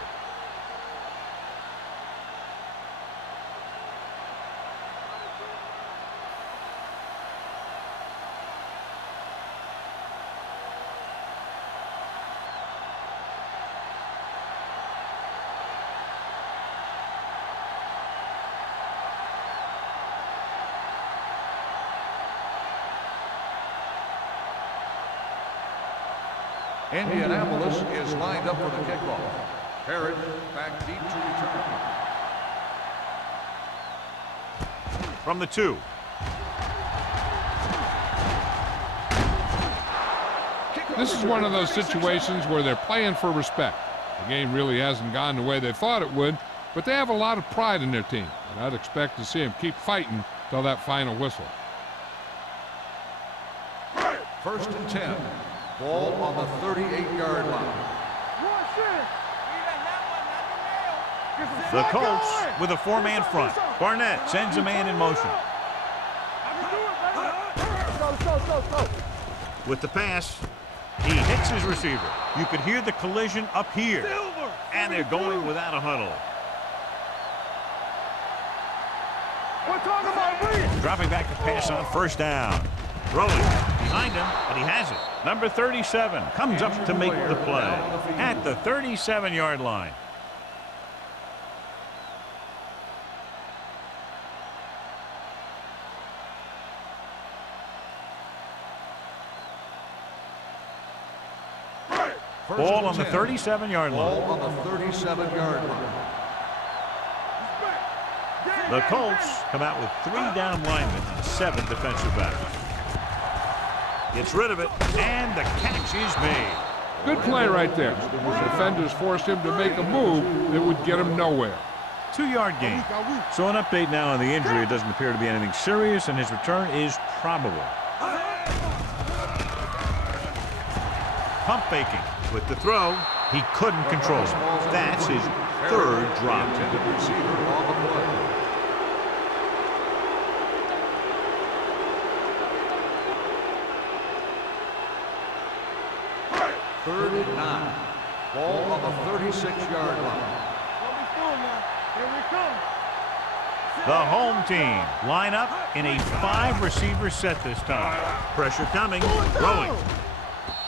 Indianapolis is lined up for the kickoff. Harris back deep to return. From the 2. This is one of those situations where they're playing for respect. The game really hasn't gone the way they thought it would, but they have a lot of pride in their team, and I'd expect to see them keep fighting till that final whistle. 1st and 10. Ball on the 38-yard line. The Colts with a 4-man front. Barnett sends a man in motion. With the pass, he hits his receiver. You could hear the collision up here. And they're going without a huddle. Dropping back to pass on 1st down. Throwing behind him, but he has it. Number 37 comes up to make the play at the 37-yard line. Ball on the 37-yard line. Ball on the 37-yard line. The Colts come out with 3 down linemen and 7 defensive backs. Gets rid of it, and the catch is made. Good play right there. The defenders forced him to make a move that would get him nowhere. 2-yard gain. So an update now on the injury. It doesn't appear to be anything serious, and his return is probable. Pump faking with the throw. He couldn't control it. That's his 3rd drop. Intended receiver on the play. 3rd and 9. Ball on the 36-yard line. The home team line up in a 5-receiver set this time. Pressure coming, throwing.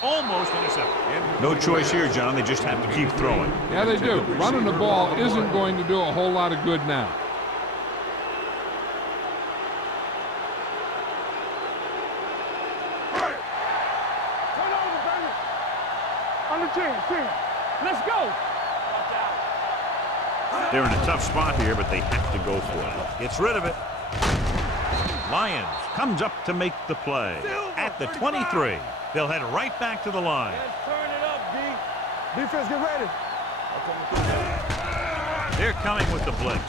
Almost intercepted. No choice here, John. They just have to keep throwing. Yeah, they do. Running the ball isn't going to do a whole lot of good now. Let's go. They're in a tough spot here, but they have to go for it. Gets rid of it. Lions comes up to make the play at the 23. They'll head right back to the line. Let's turn it up, D. Defense, get ready. They're coming with the blitz.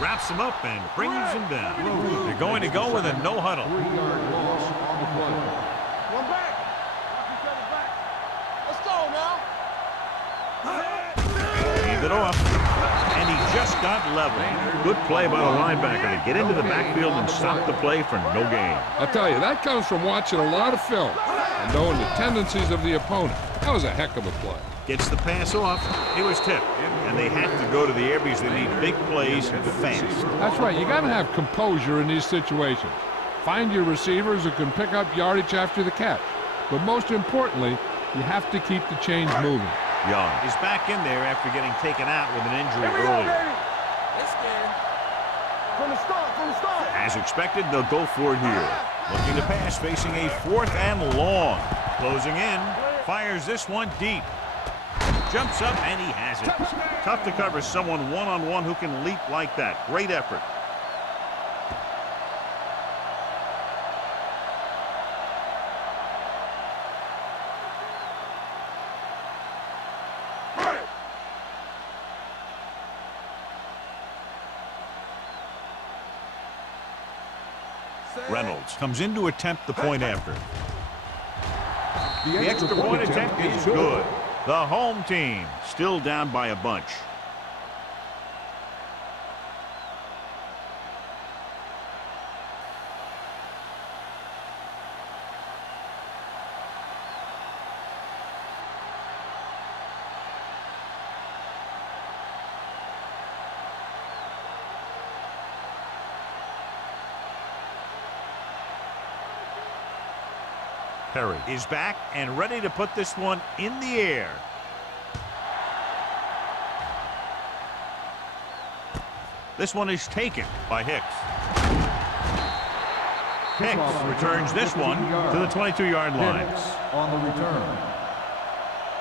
Wraps him up and brings him down. They're going to go with a no huddle. 3-yard loss on the play. One back. Let's go now. Hand it off. And he just got level. Good play by the linebacker to get into the backfield and stop the play for no gain. I'll tell you, that comes from watching a lot of film and knowing the tendencies of the opponent. That was a heck of a play. Gets the pass off. He was tipped. And they have to go to the air because they need big plays fast. That's right. You got to have composure in these situations. Find your receivers who can pick up yardage after the catch. But most importantly, you have to keep the chains moving. Young is back in there after getting taken out with an injury earlier. From the start. As expected, they'll go for it here. Looking to pass, facing a 4th and long. Closing in, fires this one deep. Jumps up, and he has it. Tough to cover someone one-on-one who can leap like that. Great effort. Reynolds comes in to attempt the point after. The extra point attempt is good. The home team still down by a bunch. Perry is back and ready to put this one in the air. This one is taken by Hicks. Hicks returns this one to the 22-yard line. On the return.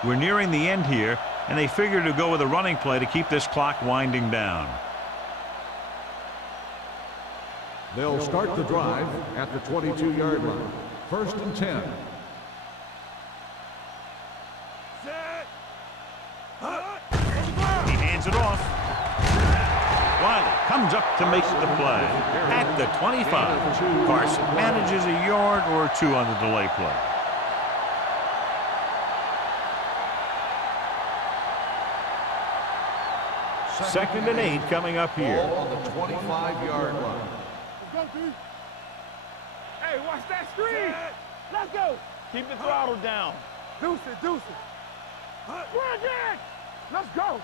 We're nearing the end here, and they figure to go with a running play to keep this clock winding down. They'll start the drive at the 22-yard line. First and 10. He hands it off. Wiley comes up to make the play at the 25. Carson manages a yard or two on the delay play. Second and 8 coming up here. Ball on the 25-yard line. Go, D. Hey, watch that screen. Let's go. Keep the throttle down. Deuce it, deuce it. We're again. Let's go.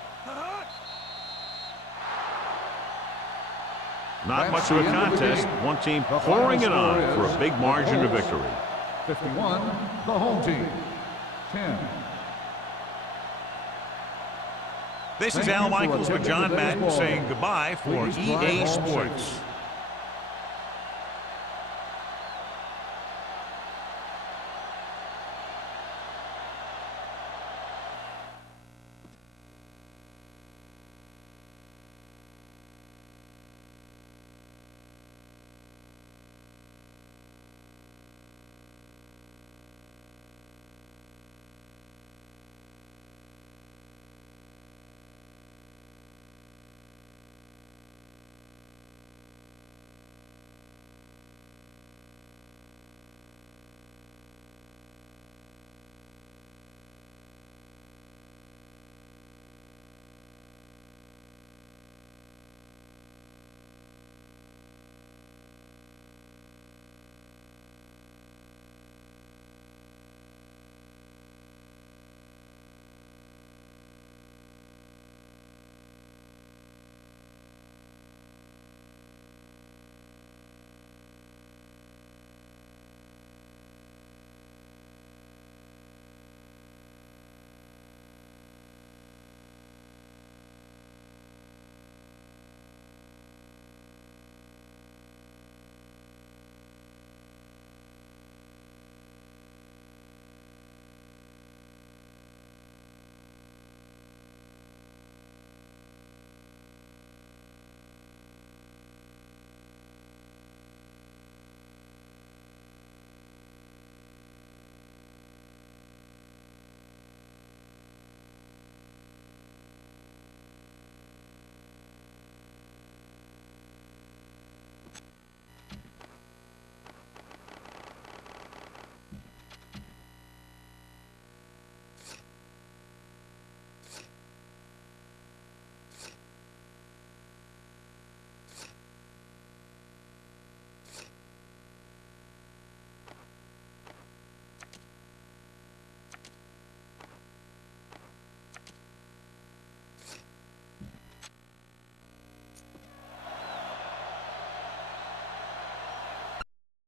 Not much of a contest. One team pouring it on for a big margin of victory. 51, the home team. 10. This is Al Michaels with John Madden saying goodbye for EA Sports.